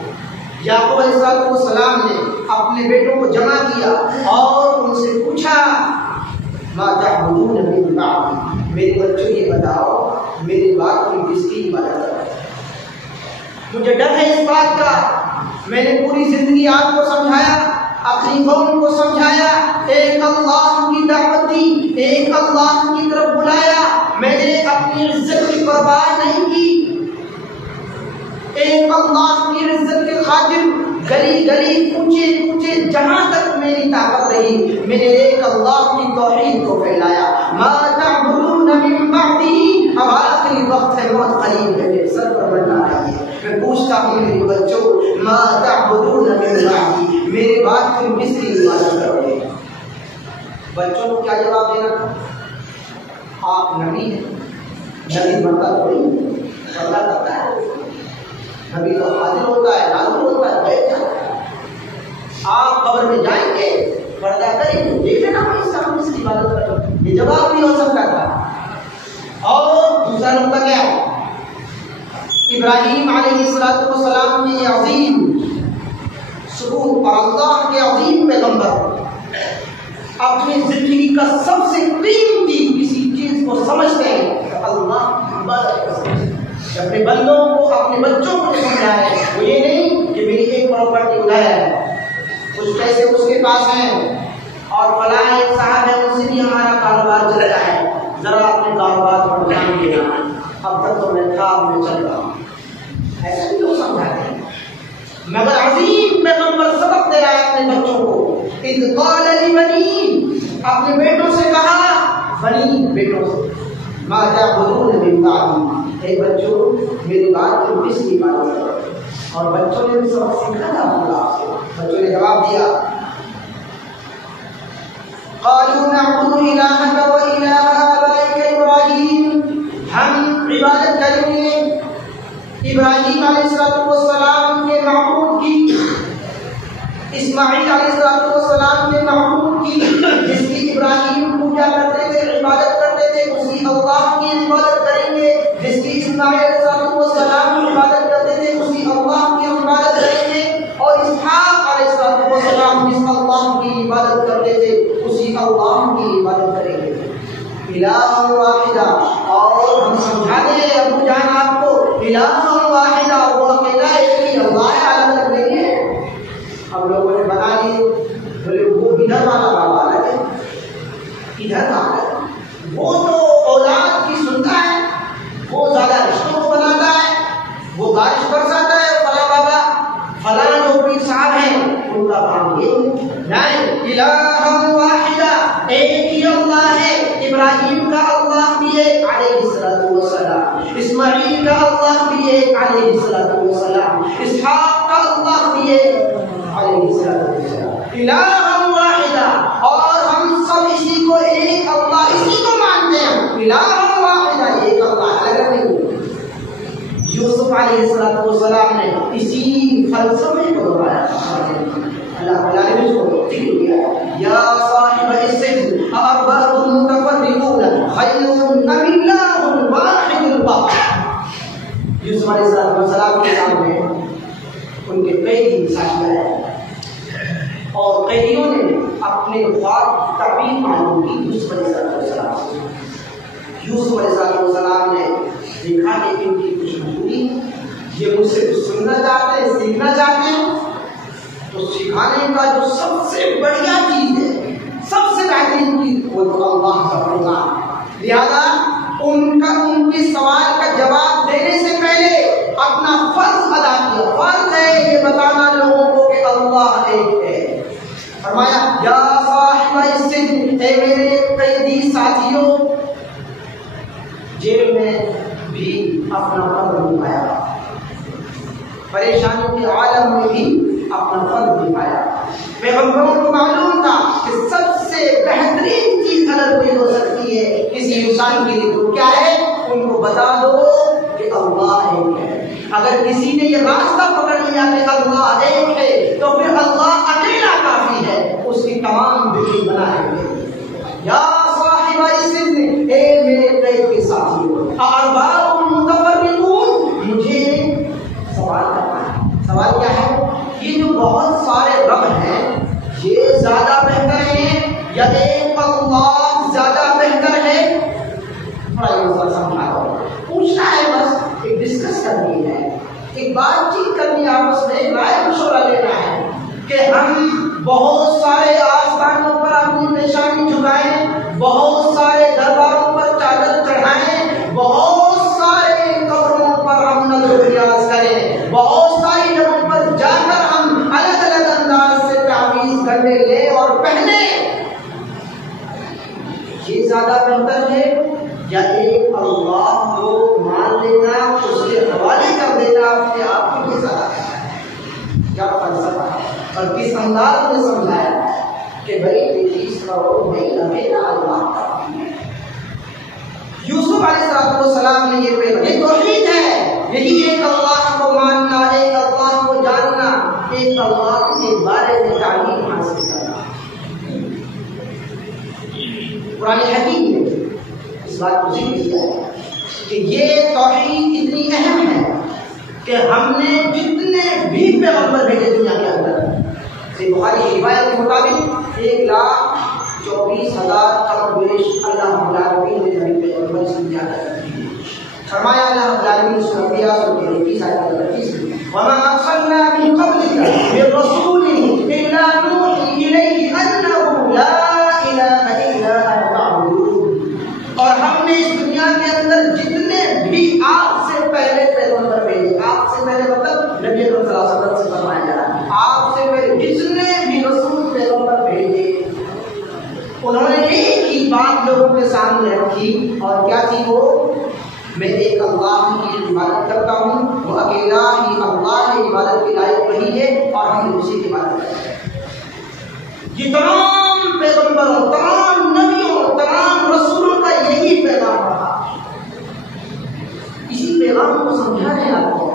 یعقوب علیہ السلام نے اپنے بیٹوں کو جمع کیا اور ان سے پوچھا ما تعبدون من بعدی, میرے بچوں یہ بتاؤ میری بات کی کس کی عبادت کرو. مجھے ڈر ہے اس بات کا, میں نے پوری زندگی آپ کو سمجھایا, اپنی قوم کو سمجھایا, ایک اللہ کی دعوت دی, ایک اللہ کی طرف بلایا, میں نے اپنی عزت کی پرواہ نہیں کی. ایک اللہ کی عزت کے خاطر گلی گلی اونچے اونچے جہاں تک میری طاقت رہی میں نے ایک اللہ کی توحید کو پھیلایا. ما تعبدون من بعدی, اب آخری وقت ہے, موت قریب ہے, میرے سر پر بننا رہی ہے. میں پوچھتا ہوں میرے بچوں ما تعبدون من بعدی, میرے بعد تم کس کی عبادت کرو گے؟ بچوں کو کیا جواب دینا تھا؟ آپ نبی ہیں, نبی بنتا تھوڑی پتا کرتا ہے. نبی تو حاضر ہوتا ہے، نازل ہوتا ہے، بیٹھ جاتا ہے. آپ قبر میں جائیں گے، پردہ کریں گے، دیکھ لینا بھائی سامنے اس کی عبادت کرو، یہ جواب بھی ہو سکتا تھا. اور دوسرا نقطہ کیا ہے؟ ابراہیم علیہ السلام کی عظیم ثبوت اور اللہ کے عظیم پیغمبر اپنی زندگی کا سب سے قیمتی کسی چیز کو سمجھتے ہیں کہ اللہ کی عبادت کو سمجھتے ہیں. اپنے بندوں کو، اپنے بچوں کو سمجھا ہے وہ یہ نہیں کہ میری ایک پراپرٹی ادھر ہے، کچھ پیسے اس کے پاس ہیں اور فلاں ایک صاحب ہے ان سے بھی ہمارا کاروبار چلتا ہے، ذرا اپنے کاروبار پر دھیان دینا، اب تک تو میں خواب میں چل رہا ہوں. ایسا بھی لوگ سمجھاتے ہیں. مگر عظیم پیغمبر سبق دے رہا ہے اپنے بچوں کو. اذ قال لبنی، اپنے بیٹوں سے کہا، بنی بیٹوں سے، ما تعبدون من بعدی، اے بچوں میری بات کو کس کی عبادت کرو. اور بچوں نے بھی سبق سیکھا تھا اللہ سے. بچوں نے جواب دیا، قالوا نعبد الہک و الہ آبائک ابراہیم، ہم عبادت کریں گے ابراہیم علیہ السلام کے معبود کی، اسماعیل علیہ السلام کے معبود کی، جس کی ابراہیم پوجا کرتے تھے، عبادت کرتے تھے، اسی اللہ کی عبادت کریں گے. جس کی اسماعیل علیہ السلام عبادت کرتے تھے، اسی اللہ کی عبادت کریں گے. اور اسحاق علیہ السلام جس اللہ کی عبادت کرتے تھے، اسی اللہ کی عبادت کریں گے. الہ واحدہ، اور ہم سمجھا دیں ابو جان آپ کو، الہ واحدہ، وہ اکیلا ایک ہی اللہ الگ نہیں ہے. ہم لوگوں نے بنا لی، بولے وہ ادھر والا بابا ہے، ادھر والا ہے، وہ تو اولاد کی سنتا ہے، وہ زیادہ رشتوں کو بناتا ہے، وہ بارش برساتا ہے، فلاں بابا فلاں جو پیر صاحب ہیں ان کا کام یہ نہیں. الہ واحدہ، ایک ہی اللہ ہے. ابراہیم کا اللہ بھی ایک علیہ السلام، اسماعیل کا اللہ بھی ایک علیہ السلام، اسحاق کا اللہ بھی ایک علیہ السلام. الہ واحدہ، اور ہم سب اسی کو ایک اللہ، اسی کو مانتے ہیں. الہ واحدہ، ایک اللہ، الگ نہیں. یوسف علیہ السلام نے اسی فلسفے کو دہرایا. اللہ تعالیٰ نے اس کو ذکر کیا، یا صاحب السجن ارباب متفرقون خیر ام اللہ الواحد القہار. یوسف علیہ السلام کے سامنے ان کے قیدی ساتھی آئے اور قیدیوں نے اپنے خواب تعبیر معلوم کی یوسف علیہ السلام سے. یوسف علیہ السلام نے دیکھا کہ ان کی کچھ مجبوری، یہ مجھ سے کچھ سننا چاہتے ہیں، سیکھنا چاہتے ہیں، تو سکھانے کا جو سب سے بڑھیا چیز ہے، سب سے بہترین چیز، وہ تو اللہ کا پیغام. لہذا ان کی سوال کا جواب دینے سے پہلے اپنا فرض ادا کیا. فرض ہے یہ بتانا لوگوں کو کہ اللہ ایک ہے. فرمایا، یا صاحب السجن، اے میرے قیدی ساتھیوں، جیل میں بھی اپنا فرض نبھایا، پریشانیوں کے عالم میں بھی اپنا فرض نبھایا. پیغمبروں کو معلوم تھا کہ سب سے بہترین چیز اگر کوئی ہو سکتی ہے کسی انسان کے لیے تو کیا ہے؟ ان کو بتا دو کہ اللہ ایک ہے. اگر کسی نے یہ راستہ پکڑ لیا کہ اللہ ایک ہے تو پھر اللہ اکیلا کافی ہے، اس کی تمام بگڑی بنا لیں گے. یا صاحب السجن، اے میرے قید کے ساتھیوں، ارباب متفرقون، مجھے سوال کرنا ہے. سوال کیا ہے؟ یہ جو بہت سارے رب ہیں، یہ زیادہ بہتر ہیں یا ایک اللہ زیادہ بہتر ہے؟ بڑا یہ مسئلہ سمجھا پوچھنا ہے، بس ایک ڈسکس کرنی ہے، ایک بات چیت کرنی ہے، آپس میں رائے مشورہ لینا ہے کہ ہم بہت سارے آستانوں پر اپنی نشانی جھکائیں، بہت سارے درباروں پر چادر چڑھائیں، بہت سارے قبروں پر ہم نظر و نیاز کریں، بہت ساری جگہوں پر جا کر ہم الگ الگ انداز سے تعویذ گھڑے لیں اور پہنے. یہ زیادہ بہتر ہے یا ایک اللہ کو مان لینا، اس کے حوالے کر دینا اپنے آپ کو؟ یہ زیادہ بہتر ہے. کیا فلسفہ ہے اور کس انداز میں سمجھایا کہ بھائی دیکھیے اس کا وہ نہیں لگے نا اللہ کا. یوسف علیہ السلام نے یہ توحید ہے، یہی ایک اللہ کو ماننا، ایک اللہ کے بارے میں تعلیم حاصل کرنا. قرآن حکیم نے اس بات کو ذکر کیا ہے کہ یہ توحید اتنی اہم ہے کہ ہم نے جتنے بھی پیغمبر بھیجے دنیا کے اندر، بخاری کی روایت کے مطابق 1,24,000 کم بیش اللہ رب العالمین نے نبی پیغمبر سے دنیا کا فرمایا. اللہ رب العالمین نے سورہ انبیاء سورہ 30 آیت 30 میں وما ارسلنا من قبلك من رسول الا نوحي اليه انه لا اله الا انا فاعبدون. اور ہم نے اس دنیا کے اندر جتنے بھی آپ سے پہلے پیغمبر بھیجے، آپ سے پہلے مطلب نبی اکرم صلی اللہ علیہ وسلم سے فرمایا جا رہا ہے، آپ سے پہلے جتنے بھی رسول پیغمبر بھیجے انہوں نے ایک ہی بات لوگوں کے سامنے رکھی، اور کیا تھی وہ؟ میں ایک اللہ کی عبادت کرتا ہوں، وہ اکیلا ہی اللہ کی عبادت کے لائق وہی ہے اور ہم اسی کی عبادت کرتے ہیں. یہ تمام پیغمبروں، تمام نبیوں، تمام رسولوں کا یہی پیغام رہا. اسی پیغام کو سمجھانے آپ کو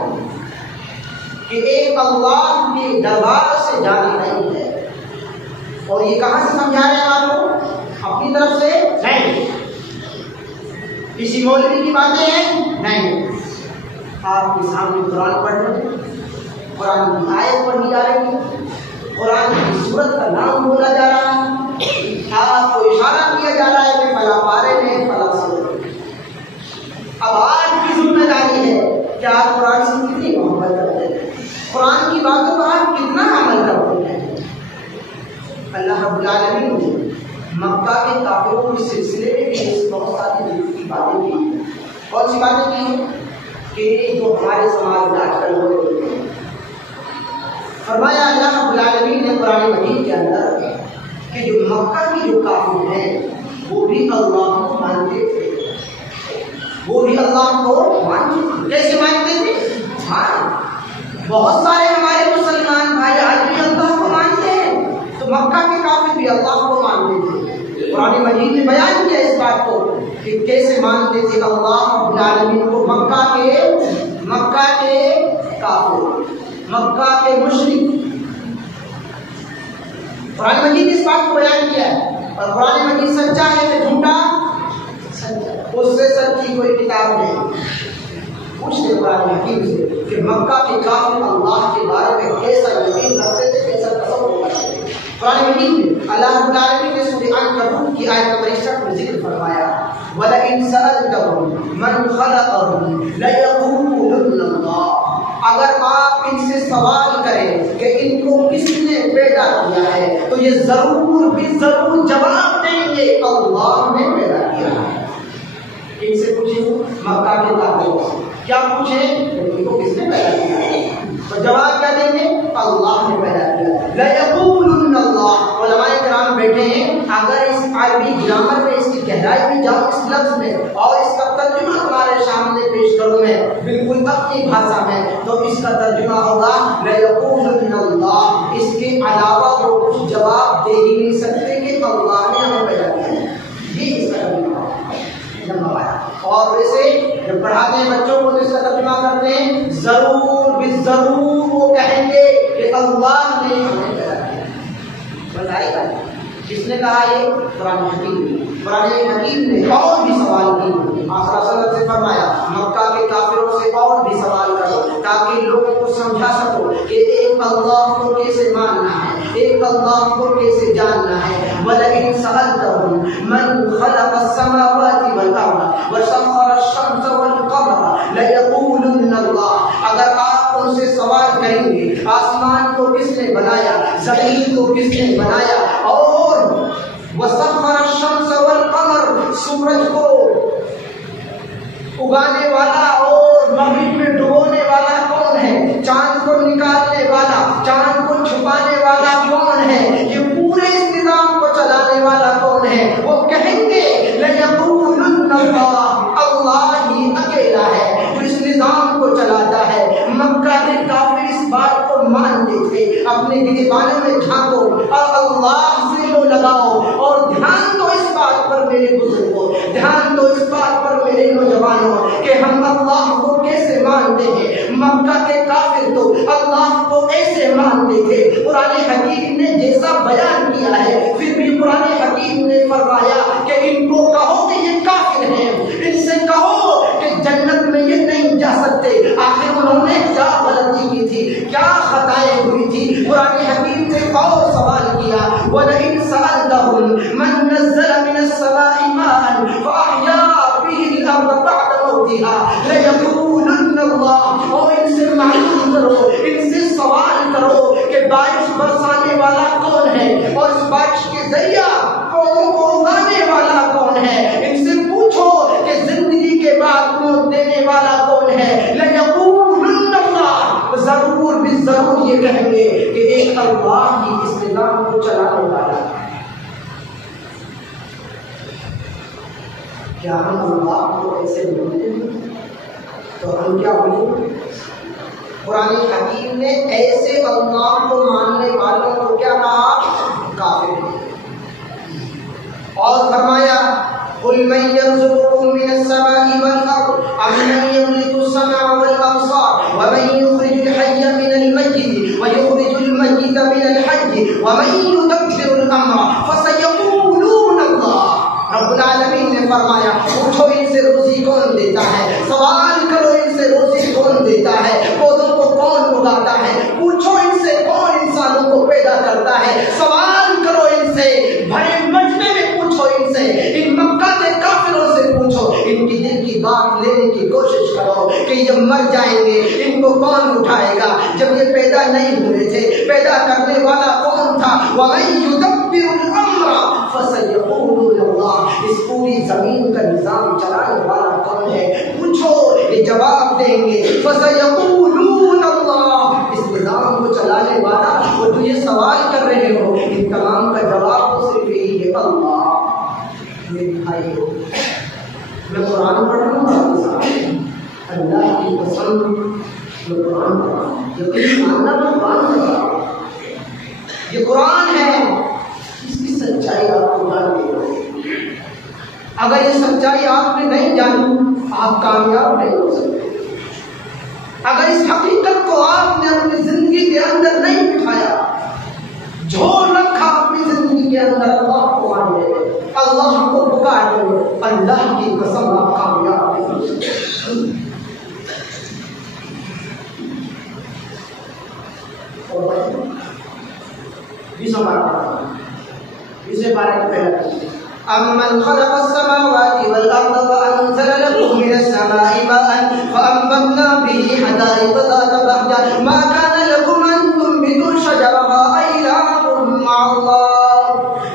کہ ایک اللہ کے دربار سے جانا نہیں ہے. اور یہ کہاں سے سمجھا رہے ہیں آپ کو؟ اپنی طرف سے نہیں، کسی مولوی کی باتیں ہیں نہیں. آپ کے سامنے قرآن پڑھ رہے ہیں، قرآن کی آیت پڑھی جا رہی ہے، قرآن کی سورت کا نام بولا جا رہا ہے، آپ کو اشارہ کیا جا رہا ہے کہ فلاں پارے میں فلاں سورت. اب آج کی ذمہ داری ہے کہ آپ قرآن سے کتنی محبت کرتے ہیں، قرآن کی باتوں پر آپ کتنا عمل کرتے ہیں. اللہ رب العالمین نے مکہ کے کافروں کے سلسلے میں بھی بہت ساری کی باتیں کی. کون سی باتیں کی ہیں؟ کہ جو ہمارے سماج میں آج کل ہو رہے ہیں. فرمایا اللہ رب العالمین نے قرآن مجید کے اندر کہ جو مکہ کی جو کافر ہیں وہ بھی اللہ کو مانتے تھے، وہ بھی اللہ کو مانتے تھے. کیسے مانتے تھے؟ ہاں، بہت سارے ہمارے مسلمان بھائی آج بھی اللہ کو مانتے ہیں، تو مکہ کے کافر بھی اللہ کو مانتے تھے. قرآن مجید نے بیان کیا اس بات کو کہ کیسے مانتے تھے اللہ رب العالمین کو. مکہ کے کافر، مکہ کے مشرک. قرآن مجید نے اس بات کو بیان کیا ہے، اور قرآن مجید سچا ہے کہ جھوٹا؟ سچا. اس سے سچی کوئی کتاب نہیں. پوچھتے قرآن حکیم سے کہ مکہ کے کافر اللہ کے بارے میں کیسا یقین رکھتے تھے، کیسا تصور کرتے تھے. قرآن مجید میں اللہ رب العالمین نے سورہ عنکبوت کی آیت نمبر 61 میں ذکر فرمایا وَلَئِن سَأَلْتَهُم مَّن خَلَقَهُم لَّيَقُولُنَّ اللَّهُ. اگر آپ ان سے سوال کریں کہ ان کو کس نے پیدا کیا ہے تو یہ ضرور بھی ضرور جواب دیں گے اللہ نے پیدا کیا ہے. ان سے پوچھیں مکہ کے کافروں سے، کیا پوچھیں ان کو کس نے پیدا کیا ہے؟ تو جواب کیا دیں گے؟ اللہ نے پیدا کیا. لَيَقُولُنَّ اللَّهُ. علماء کرام بیٹھے ہیں، اگر اس عربی گرامر میں اس کی گہرائی میں جاؤ اس لفظ میں اور اس کا ترجمہ ہمارے سامنے پیش کروں میں بالکل اپنی بھاشا میں، تو اس کا ترجمہ ہوگا لَيَقُولُنَّ اللَّهُ. اس کے علاوہ وہ کچھ جواب دے ہی نہیں سکتے کہ اللہ نے ہمیں پیدا کیا ہے. یہ اس کا ترجمہ ہوگا. اور ویسے جب پڑھاتے ہیں بچوں کو تو اس کا ترجمہ کرتے ہیں ضرور بھی ضرور وہ کہیں گے کہ اللہ نے ہمیں پیدا کیا. بتائے گا کس نے کہا؟ یہ قرآن حکیم نے. قرآن حکیم نے اور بھی سوال کی. آپ صلی اللہ علیہ وسلم سے فرمایا مکہ کے کافروں سے اور بھی سوال کرو تاکہ لوگوں کو سمجھا سکو کہ ایک اللہ کو کیسے ماننا ہے، ایک اللہ کو کیسے جاننا ہے. وَلَئِن سَأَلْتَهُم مَّن خَلَقَ السَّمَاوَاتِ وَالْأَرْضَ وَسَخَّرَ الشَّمْسَ وَالْقَمَرَ لَيَقُولُنَّ اللَّهُ. اگر آپ ان سے سوال کریں گے آسمان کو کس نے بنایا، زمین کو کس نے بنایا، اور وَسَخَّرَ الشَّمْسَ وَالْقَمَرَ سورج کو اگانے والا اور مغرب میں ڈبونے والا کون ہے، چاند کو نکالنے والا، چاند کو چھپانے والا کون ہے، یہ پورے اس نظام کو چلانے والا کون ہے. وہ کہیں گے لَيَقُولُنَّ اللَّهُ. اللہ ہی اکیلا ہے جو اس نظام کو چلاتا ہے. مکہ کے کافر اس بات کو مانتے تھے. اپنے گریبانوں میں جھانکو اور اللہ سے لو لگاؤ اور دھیان دو اس بات پر میرے بزرگوں، دھیان دو اس بات پر میرے نوجوانوں کہ ہم اللہ کو کیسے مانتے ہیں. مکہ کے کافر تو اللہ کو ایسے مانتے تھے. قرآن حکیم نے جیسا بیان کیا ہے پھر بھی قرآن حکیم نے فرمایا کہ ان کو کہو کہ یہ کافر ہیں, ان سے کہو کہ جنت میں یہ نہیں جا سکتے. آخر انہوں نے کیا غلطی کی تھی, کیا خطائیں ہوئی تھی؟ قرآن حکیم نے اور سوال کیا, وَلَئِن سَأَلْتَهُمْ مَن نَّزَّلَ مِنَ السَّمَاءِ مَاءً فَأَحْيَا بِهِ الْأَرْضَ بَعْدَ مَوْتِهَا لَيَقُولُنَّ اللَّهُ. اور ان سے معلوم کرو, ان سے سوال کرو کہ بارش برسانے والا کون ہے اور اس بارش کے ذریعہ قوموں کو اگانے والا کون ہے. ان سے پوچھو کہ زندگی کے بعد موت دینے والا کون ہے. لَيَقُولُنَّ اللَّهُ. ضرور بھی ضرور یہ کہیں گے کہ ایک اللہ کی اس نظام کو چلانے والا ہے. کیا ہم اللہ کو ایسے مانتے ہیں تو ہم کیا بولیں؟ قرآن حکیم نے ایسے اللہ کو ماننے والوں کو کیا کہا؟ کافر. اور فرمایا قُلْ مَن يَرْزُقُكُم مِّنَ السَّمَاءِ وَالْأَرْضِ أَمَّن يَمْلِكُ السَّمْعَ وَالْأَبْصَارَ وَمَن يُخْرِجُ الْحَيَّ مِنَ الْمَيِّتِ وَيُخْرِجُ الْمَيِّتَ مِنَ الْحَيِّ وَمَن يُدَبِّرُ الْأَمْرَ فَسَيَقُولُونَ اللَّهُ. رب العالمین نے فرمایا پوچھو ان سے روزی کون دیتا ہے, سوال کرو ان سے روزی کون دیتا ہے, پودوں کو کون اگاتا ہے, پوچھو ان سے کون انسانوں کو پیدا کرتا ہے, سوال کرو ان سے, بڑے مجمع میں پوچھو ان سے, ان مکہ کے کافروں سے پوچھو, ان کی دل کی بات لینے کی کوشش کرو کہ یہ مر جائیں گے, ان کو کون اٹھائے گا جب یہ پیدا نہیں ہوئے تھے, پیدا کرنے والا کون تھا. وَمَن يُدَبِّرُ الْأَمْرَ فَسَيَقُولُونَ اللَّهُ. اس پوری زمین کا نظام چلانے والا کون ہے؟ پوچھو, یہ جواب دیں گے فَسَيَقُولُونَ اللَّهُ. اس نظام کو چلانے والا, اور تو یہ سوال کر رہے ہو, ان تمام کا جواب تو صرف یہی ہے اللہ. میرے بھائیو, میں قرآن پڑھ رہا ہوں آپ کے ساتھ, اللہ کی قسم میں قرآن پڑھ رہا ہوں, یقین ماننا میں قرآن پڑھ رہا ہوں. یہ قرآن ہے, اس کی سچائی آپ کو جاننی ہے. اگر یہ سچائی آپ نے نہیں جانی آپ کامیاب نہیں ہو سکتے. اگر اس حقیقت کو آپ نے اپنی زندگی کے اندر نہیں بٹھایا, جھول رکھا اپنی زندگی کے اندر, اللہ کو مان لے, اللہ کو پکار لے, اللہ کی قسم آپ کامیاب نہیں ہو سکتے. اسے بارے میں پہلا أَمَّنْ خَلَقَ السَّمَاوَاتِ وَالْأَرْضَ وَأَنزَلَ لَكُم مِّنَ السَّمَاءِ مَاءً فَأَنبَتْنَا بِهِ حَدَائِقَ ذَاتَ بَهْجَةٍ مَا كَانَ لَكُمْ أَن تُنبِتُوا شَجَرَهَا أَإِلَٰهٌ مَّعَ اللَّهِ.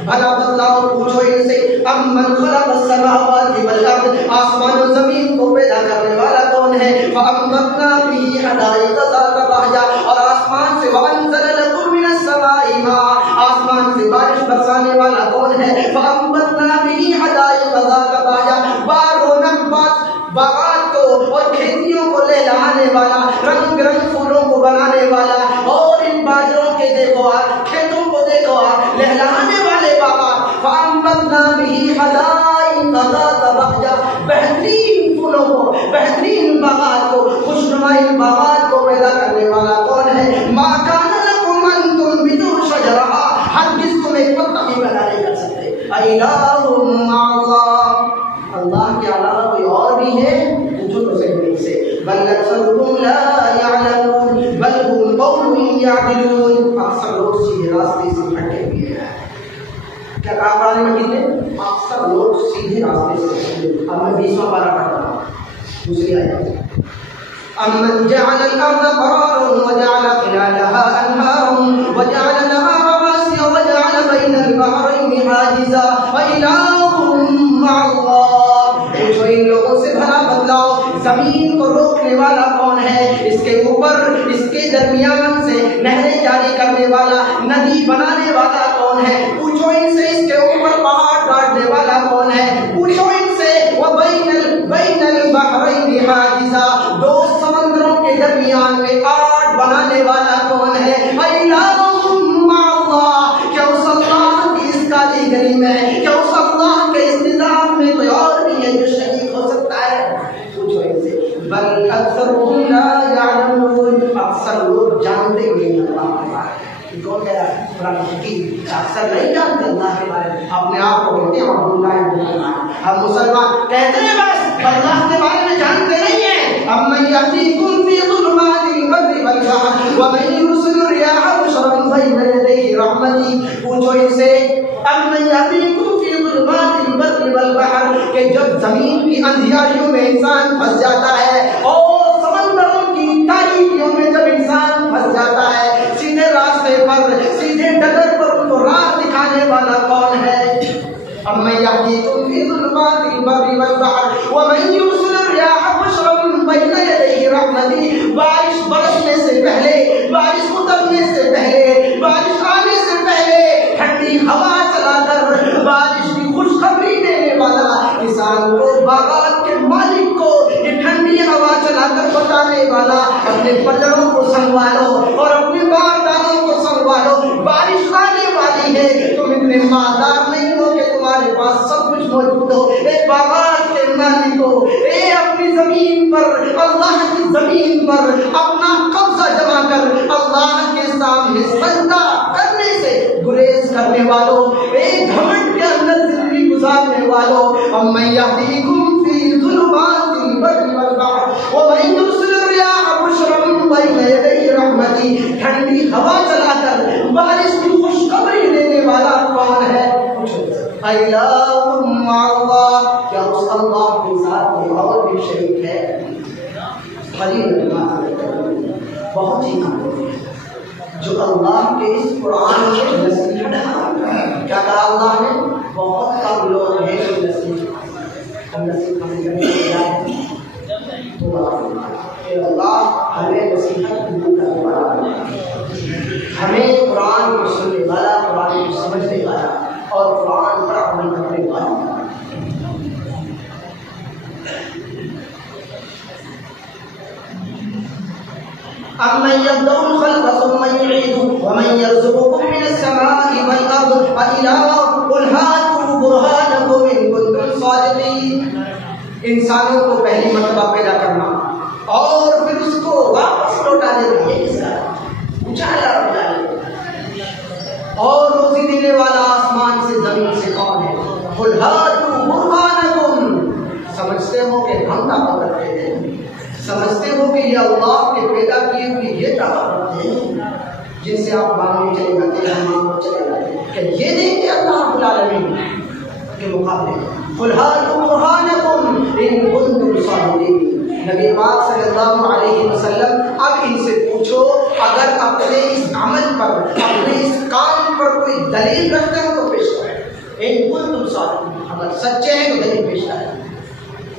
بھلا بتلاؤ, پوچھو ان سے, أَمَّنْ خَلَقَ السَّمَاوَاتِ وَالْأَرْضَ. آسمان و زمین کو پیدا کرنے والا کون ہے؟ فَأَنبَتْنَا بِهِ حَدَائِقَ ذَاتَ بَهْجَةٍ. اور آسمان سے وَأَنزَلَ لَكُم مِّنَ السَّمَاءِ مَاءً. آسمان سے بارش برسانے والا کون ہے؟ فَأَنبَتْنَا بِهِ حَدَائِقَ ذَاتَ بَهْجَةٍ. باغ باغات کو اور کھیتیوں کو لہلانے والا, رنگ برنگ پھولوں کو بنانے والا, اور ان باجروں کے دیکھو آپ, کھیتوں کو دیکھو آپ, لہلانے والے باغات. فَأَنبَتْنَا بِهِ حَدَائِقَ ذَاتَ بَهْجَةٍ. بہترین پھولوں کو, بہترین باغات کو, خوشنما باغات کو پیدا کرنے والا کون ہے؟ مَا كَانَ لَكُمْ أَن تُنبِتُوا شَجَرَهَا. ہرگز تم ایک پتا بھی پیدا نہیں کر سکتے. أَإِلَٰهٌ مَّعَ اللَّهِ. اللہ کے علاوہ کوئی اور بھی ہے؟ پوچھو تو صحیح سے. بل اکثرهم لا يعلمون بل هم قوم يعدلون. اکثر لوگ سیدھے راستے سے ہٹے ہوئے ہیں. کیا کہا قرآن مجید نے؟ اکثر لوگ سیدھے راستے سے ہٹے. اب میں 20واں پارہ پڑھ رہا ہوں, دوسری آیت. أَمَّنْ جَعَلَ الْأَرْضَ قَرَارًا وَجَعَلَ خِلَالَهَا أَنْهَارًا وَجَعَلَ لَهَا رَوَاسِيَ وَجَعَلَ بَيْنَ الْبَحْرَيْنِ حَاجِزًا وَإِلَٰهٌ مَّعَ اللَّهِ. پوچھو ان لوگوں سے, بھلا بتلاؤ زمین کو روکنے والا کون ہے؟ اس کے اوپر, اس کے درمیان سے نہریں جاری کرنے والا, ندی بنانے والا کون ہے؟ پوچھو ان سے. اس کے اوپر پہاڑ کاٹنے والا کون ہے؟ پوچھو ان سے. وَبَيْنَ الْبَحْرَيْنِ حَاجِزًا. دو سمندروں کے درمیان میں آڑ بنانے والا کون ہے؟ إِلَٰهٌ مَّعَ اللَّهِ. کیا اس اللہ کی اس کاریگری میں, کیا اس اللہ کے اس نظام میں کوئی اور بھی ہے جو شریک ہو سکتا ہے؟ پوچھو ان سے. بل اکثرهم لا يعلمون. اکثر لوگ جانتے نہیں اللہ کے بارے میں. کون کہہ رہا ہے؟ قرآن حکیم. اکثر نہیں جانتے اللہ کے بارے میں. اپنے آپ کو کہتے ہیں عبداللہ ابن مسلمان. ہم مسلمان کہتے ہیں بس اللہ کے بارے میں جانتے نہیں ہیں. امن یأتیکم فی ظلمات البر والبحر ومن یرسل الرياح بشرا بین یدی رحمتہ. پوچھو ان سے امن یأتیکم فی ظلمات البر والبحر کہ جب زمین کی اندھیاریوں میں انسان پھنس جاتا ہے اور سمندروں کی تاریکیوں میں جب انسان پھنس جاتا ہے, سیدھے راستے پر سیدھے ڈگر پر ان کو راہ دکھانے والا کون ہے؟ امن یأتیکم فی ظلمات البر والبحر ومن یرسل الرياح بشرا بین یدی رحمتہ. بارش برسنے سے پہلے, بارش اترنے سے پہلے, بارش آنے سے پہلے ٹھنڈی ہوا چلا کر بارش کی خوشخبری دینے والا, کسان کو, باغات کے مالک کو یہ ٹھنڈی ہوا چلا کر بتانے والا, اپنے پلڑوں کو سنبھالو اور اپنے باغدانوں کو سنبھالو, بارش آنے والی ہے. تم اتنے مالدار نہیں ہو کہ تمہارے پاس سب کچھ موجود ہو. ایک باغات کے مالک ہو, اے اپنی زمین پر, اللہ کی زمین پر اپنا قبضہ جما کر اللہ کے سامنے سجدہ کرنے سے گریز کرنے والوں, ایک گھمنڈ کے اندر زندگی گزارنے والوں. امن یأتیکم فی ظلمات البر والبحر ومن یرسل الرياح بشرا بین یدی رحمتہ. ٹھنڈی ہوا چلا کر بارش کی خوشخبری دینے والا کون ہے؟ الہ مع اللہ. کیا اس اللہ کے ساتھ کوئی اور بھی شریک ہے؟ قلیل ما تذکرون. بہت ہی کم جو اللہ کے اس قرآن کے نصیحت. کیا کہا اللہ نے؟ بہت کم لوگ ہیں جو نصیحت اللہ ہمیں نصیحت قبول کرنے والا, ہمیں قرآن کو سننے والا, قرآن کو سمجھنے والا اور قرآن پر عمل کرنے والا. أَمَّن يَبْدَأُ الْخَلْقَ ثُمَّ يُعِيدُهُ وَمَن يَرْزُقُكُم مِّنَ السَّمَاءِ وَالْأَرْضِ أَإِلَٰهٌ قُلْ هَاتُوا بُرْهَانَكُمْ إِن كُنتُمْ صَادِقِينَ. انسانوں کو پہلی مرتبہ پیدا کرنا اور پھر اس کو واپس لوٹا دینا, یہ کس کا اچھالا اور روزی دینے والا آسمان سے زمین سے کون ہے؟ قُلْ هَاتُوا بُرْهَانَكُمْ. سمجھتے ہو کہ ہم طاقت رکھتے ہیں, سمجھتے ہو کہ یہ اللہ کے پیدا کیے ہوئے یہ طاقت رکھتے ہیں جن سے آپ مانگنے چلے جاتے ہیں, ہم مانگنے چلے جاتے ہیں, کہ یہ دیکھتے اللہ رب العالمین کے مقابلے. قُلْ هَاتُوا بُرْهَانَكُمْ إِن كُنتُمْ صَادِقِينَ. نبی پاک صلی اللہ علیہ وسلم اب ان سے پوچھو اگر اپنے اس عمل پر, اپنے اس کام پر کوئی دلیل رکھتے ہو تو پیش کریں. إِن كُنتُمْ صَادِقِينَ. اگر سچے ہیں تو دلیل پیش کریں.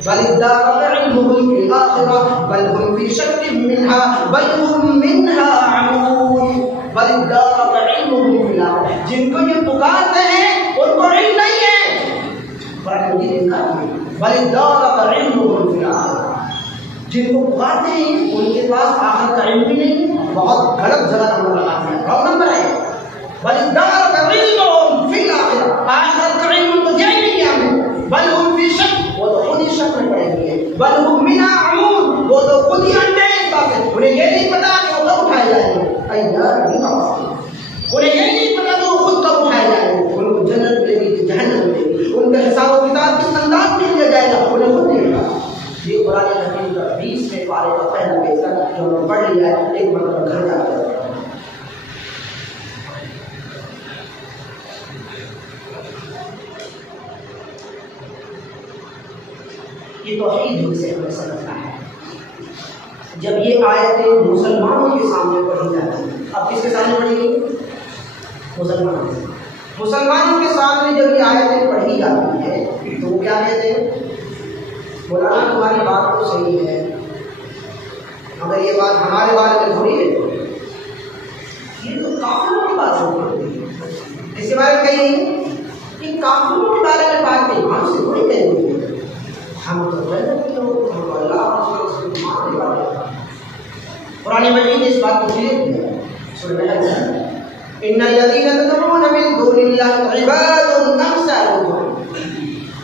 بل ادارك علمهم في الآخرة بل هم في شك منها بل هم منها عمون. بل ادارك علمهم في الآخرة. جن کو یہ پکارتے ہیں ان کو علم نہیں ہے. قرآن مجید لکھا ہے بل ادارك علمهم في الآخرة. جن کو پکارتے ہیں ان کے پاس آخرت کا علم بھی نہیں. بہت غلط جگہ نمبر لگاتے ہیں, رونگ نمبر ہے. بل ادارك علمهم في الآخرة. آخرت کا علم تو دیا ہی نہیں ہے ہمیں. بل هم في شك, وہ تو خود ہی شک میں پڑے ہوئے ہیں. بل هم منها عمون, وہ تو خود ہی انڈے ہیں اس بات سے. انہیں یہ نہیں پتا کہ وہ کب اٹھائے جائیں گے. انہیں یہ نہیں پتا کہ وہ خود کب اٹھائے جائیں گے. ان کو جنت ملے گی کہ جہنم ملے گی, ان کا حساب و کتاب کس انداز میں لیا جائے گا انہیں خود نہیں پتا. یہ قرآن حکیم کا 20ویں پارے کا پہلا حصہ جو ہم نے پڑھ لیا ہے, ایک مرتبہ گھر جا کر یہ توحید سے ہمیں سمجھنا ہے. جب یہ آیتیں مسلمانوں کے سامنے پڑھی جاتی ہیں, اب کس کے سامنے پڑھی گئی؟ مسلمانوں کے سامنے جب یہ آیتیں پڑھی جاتی ہیں تو وہ کیا کہتے ہیں؟ مولانا تمہاری بات تو صحیح ہے مگر یہ بات ہمارے بارے میں تھوڑی ہے, یہ تو کافروں کی بات ہوتی ہے. اس کے بارے میں کہیں کہ کافروں کے بارے میں بات نہیں, ہم سے تھوڑی کہیں گے. ہم تو جنت کے لوگ, ہم تو اللہ رسول سے ماننے والے. قرآن مجید نے اس بات کو کلیئر کیا ہے سورہ الحج میں. ان الذین تدعون من دون اللہ عباد امثالکم.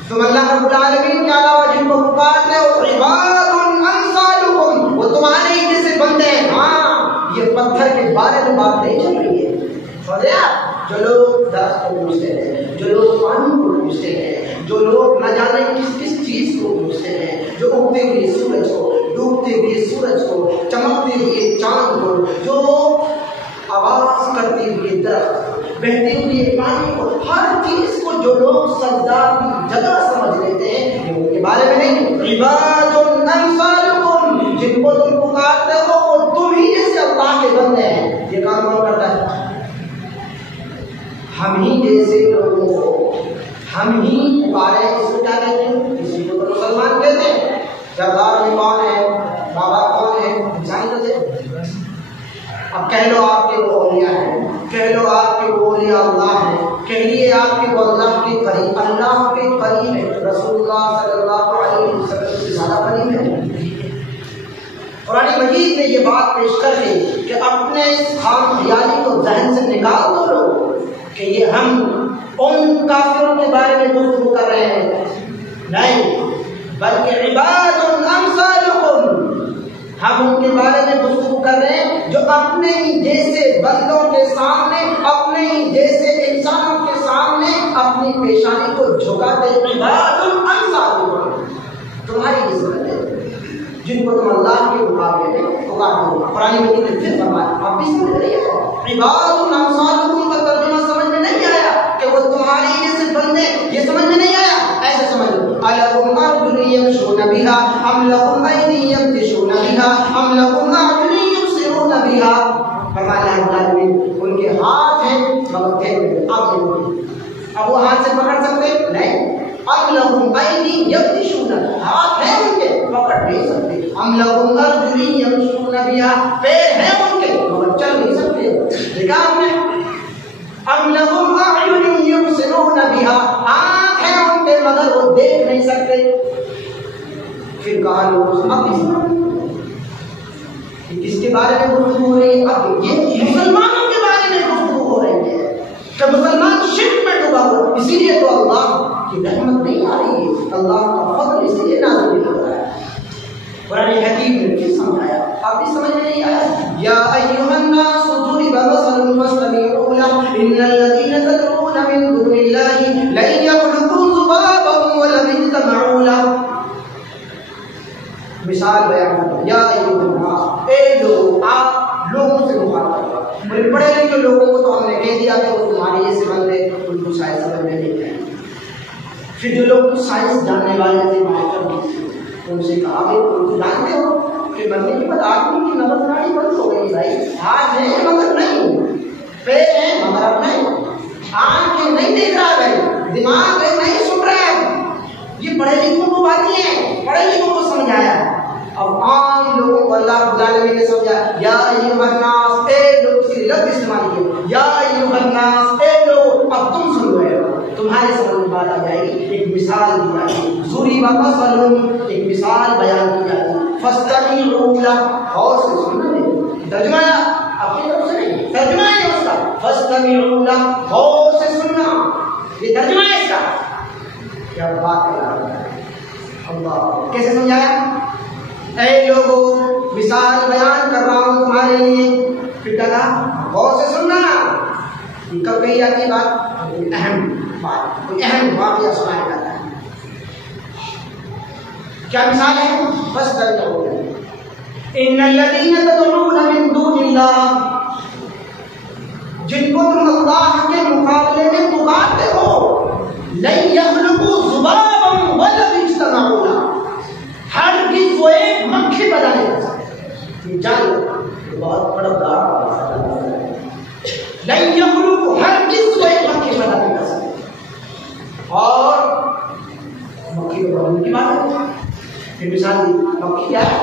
تم اللہ رب العالمین کے علاوہ جن کو پکارتے ہو عباد امثالکم, وہ تمہارے ہی جیسے بندے ہیں. ہاں, یہ پتھر کے بارے میں بات نہیں جو لوگ درخت کو پوچھتے ہیں، جو لوگ پانی کو پوچھتے ہیں، جو لوگ نہ جانے کس کس چیز کو پوچھتے ہیں، جو اگتے ہوئے سورج کو، ڈوبتے ہوئے سورج کو، چمکتے ہوئے چاند کو، جو آواز کرتے ہوئے درخت، بہتے ہوئے پانی کو، ہر چیز کو جو لوگ سجدہ کی جگہ سمجھ لیتے ہیں، یہ ان کے بارے میں نہیں. عباد امثالکم، جن کو تم پکارتے ہو وہ تم ہی جیسے اللہ کے بندے ہیں. یہ کام کون کرتا ہے؟ ہم ہی جیسے لوگوں کو ہم ہی پکارے. اس کو کیا کہتے ہیں؟ کسی کو تو مسلمان کہتے ہیں. سردار میں کون ہے؟ بابا کون ہے؟ انسان کہتے ہیں. اب کہہ لو آپ کے وہ اولیاء ہیں، کہہ لو آپ کے وہ اولیاء اللہ ہیں، کہیے آپ کے وہ اللہ کے قریب، اللہ کے قریب ہے. رسول اللہ صلی اللہ علیہ وسلم سے زیادہ قریب ہے. قرآن مجید نے یہ بات پیش کر کے کہ اپنے اس خام خیالی کو ذہن سے نکال دو لو کہ یہ ہم ان کافروں کے بارے میں گفتگو کر رہے ہیں. نہیں، بلکہ عباد امثالکم، ہم ان کے بارے میں گفتگو کر رہے ہیں جو اپنے ہی جیسے بندوں کے سامنے، اپنے ہی جیسے انسانوں کے سامنے اپنی پیشانی کو جھکاتے. عباد امثالکم، تمہاری عزت ہے جن کو تم اللہ کے مقابلے میں پکارتے ہو. قرآن مجید نے پھر فرمایا، آپ بھی سمجھ رہی ہے عباد امثالکم کا ترجمہ سمجھ میں نہیں آیا کہ وہ تمہاری جیسے بندے، یہ سمجھ میں نہیں آیا. ایسے سمجھ لو، أَلَهُمْ أَرْجُلٌ يَمْشُونَ بِهَا أَمْ لَهُمْ أَيْدٍ يَبْطِشُونَ بِهَا أَمْ لَهُمْ أَعْيُنٌ يُبْصِرُونَ بِهَا. فرمایا ہے ان کے ہاتھ ہیں مگر پھر اب وہ ہاتھ سے پکڑ سکتے نہیں. أَمْ لَهُمْ أَيْدٍ يَبْطِشُونَ، ہاتھ ہیں ان کے پکڑ نہیں سکتے. أَمْ لَهُمْ أَرْجُلٌ يَمْشُونَ بِهَا، پیر ہیں ان کے مگر چل نہیں سکتے. دیکھا آپ نے؟ أَمْ لَهُمْ أَعْيُنٌ يُبْصِرُونَ بِهَا، آنکھ ہیں ان کے مگر وہ دیکھ نہیں سکتے. پھر کہا لوگ اب کس کے بارے میں گفتگو ہو رہی ہے؟ اب یہ مسلمانوں کے بارے میں گفتگو ہو رہی ہے کہ مسلمان شرک میں ڈوبا ہوا. اسی لیے تو اللہ کی رحمت نہیں آ رہی ہے، اللہ کا فضل اس لیے نازل نہیں ہو رہا ہے. قرآن حکیم نے پھر سمجھایا، آپ بھی سمجھ میں نہیں آیا. یا ایھا الناس ضرب مثل فاستمعوا له ان الذين تدعون من دون الله لن يخلقوا ذبابا ولو اجتمعوا له. مثال بیان کرتا، یا ایھا الناس، اے لوگ، آپ لوگوں سے مخاطب ہے. بڑے لکھے لوگوں کو تو ہم نے کہہ دیا کہ وہ تمہاری جیسے بندے، ان کو شاید سمجھ میں نہیں آئے. پھر جو لوگ سائنس جاننے والے تھے ان سے کہا کہ تم جانتے ہو کہ مرنے کے بعد آدمی کی نظر ناڑی بند ہو گئی. بھائی ہاتھ ہے مگر نہیں، پیر ہے مگر اب نہیں، آنکھیں نہیں دیکھ رہا ہے، دماغ ہے نہیں سن رہا ہے. یہ پڑھے لکھوں کو باتیں ہیں، پڑھے لکھوں کو سمجھایا. اب عام لوگوں کو اللہ رب العالمین نے سمجھایا، یا ایھا الناس، اے لوگ، اس کی لفظ استعمال کیے، یا ایھا الناس، اے لوگ. اب تم سن رہے ہو، تمہارے سمجھ میں بات آ جائے گی. ایک مثال دی جائے گی، ضرب مثل، ایک مثال بیان کی جائے گی. فاستمعوا له، اور سے سننا ہے. ترجمہ اپنی طرف سے نہیں، ترجمہ ہے اس کا. فاستمعوا له، اور سے سننا، یہ ترجمہ ہے اس کا. کیا بات کر رہا ہے اللہ! کیسے سمجھایا؟ اے لوگوں، مثال بیان کر رہا ہوں تمہارے لیے. پھر کہا غور سے سننا. کب کہی جاتی ہے بات؟ کوئی اہم بات، کوئی اہم واقعہ سنایا جاتا ہے. کیا مثال ہے؟ بس درد ہو گئے. ان الذین تدعون من دون اللہ، جن کو تم اللہ کے مقابلے میں پکارتے ہو، لن یخلقوا ذبابا ولو اجتمعوا له، ہرگز وہ ایک مکھی پیدا نہیں کر سکتے. یہ جان بہت بڑا دار. لن یخلقوا، ہرگز وہ ایک مکھی پیدا نہیں کر سکتے. اور مکھی کو بڑھنے کی بات ہے. پھر مثال دی، مکھی کیا ہے؟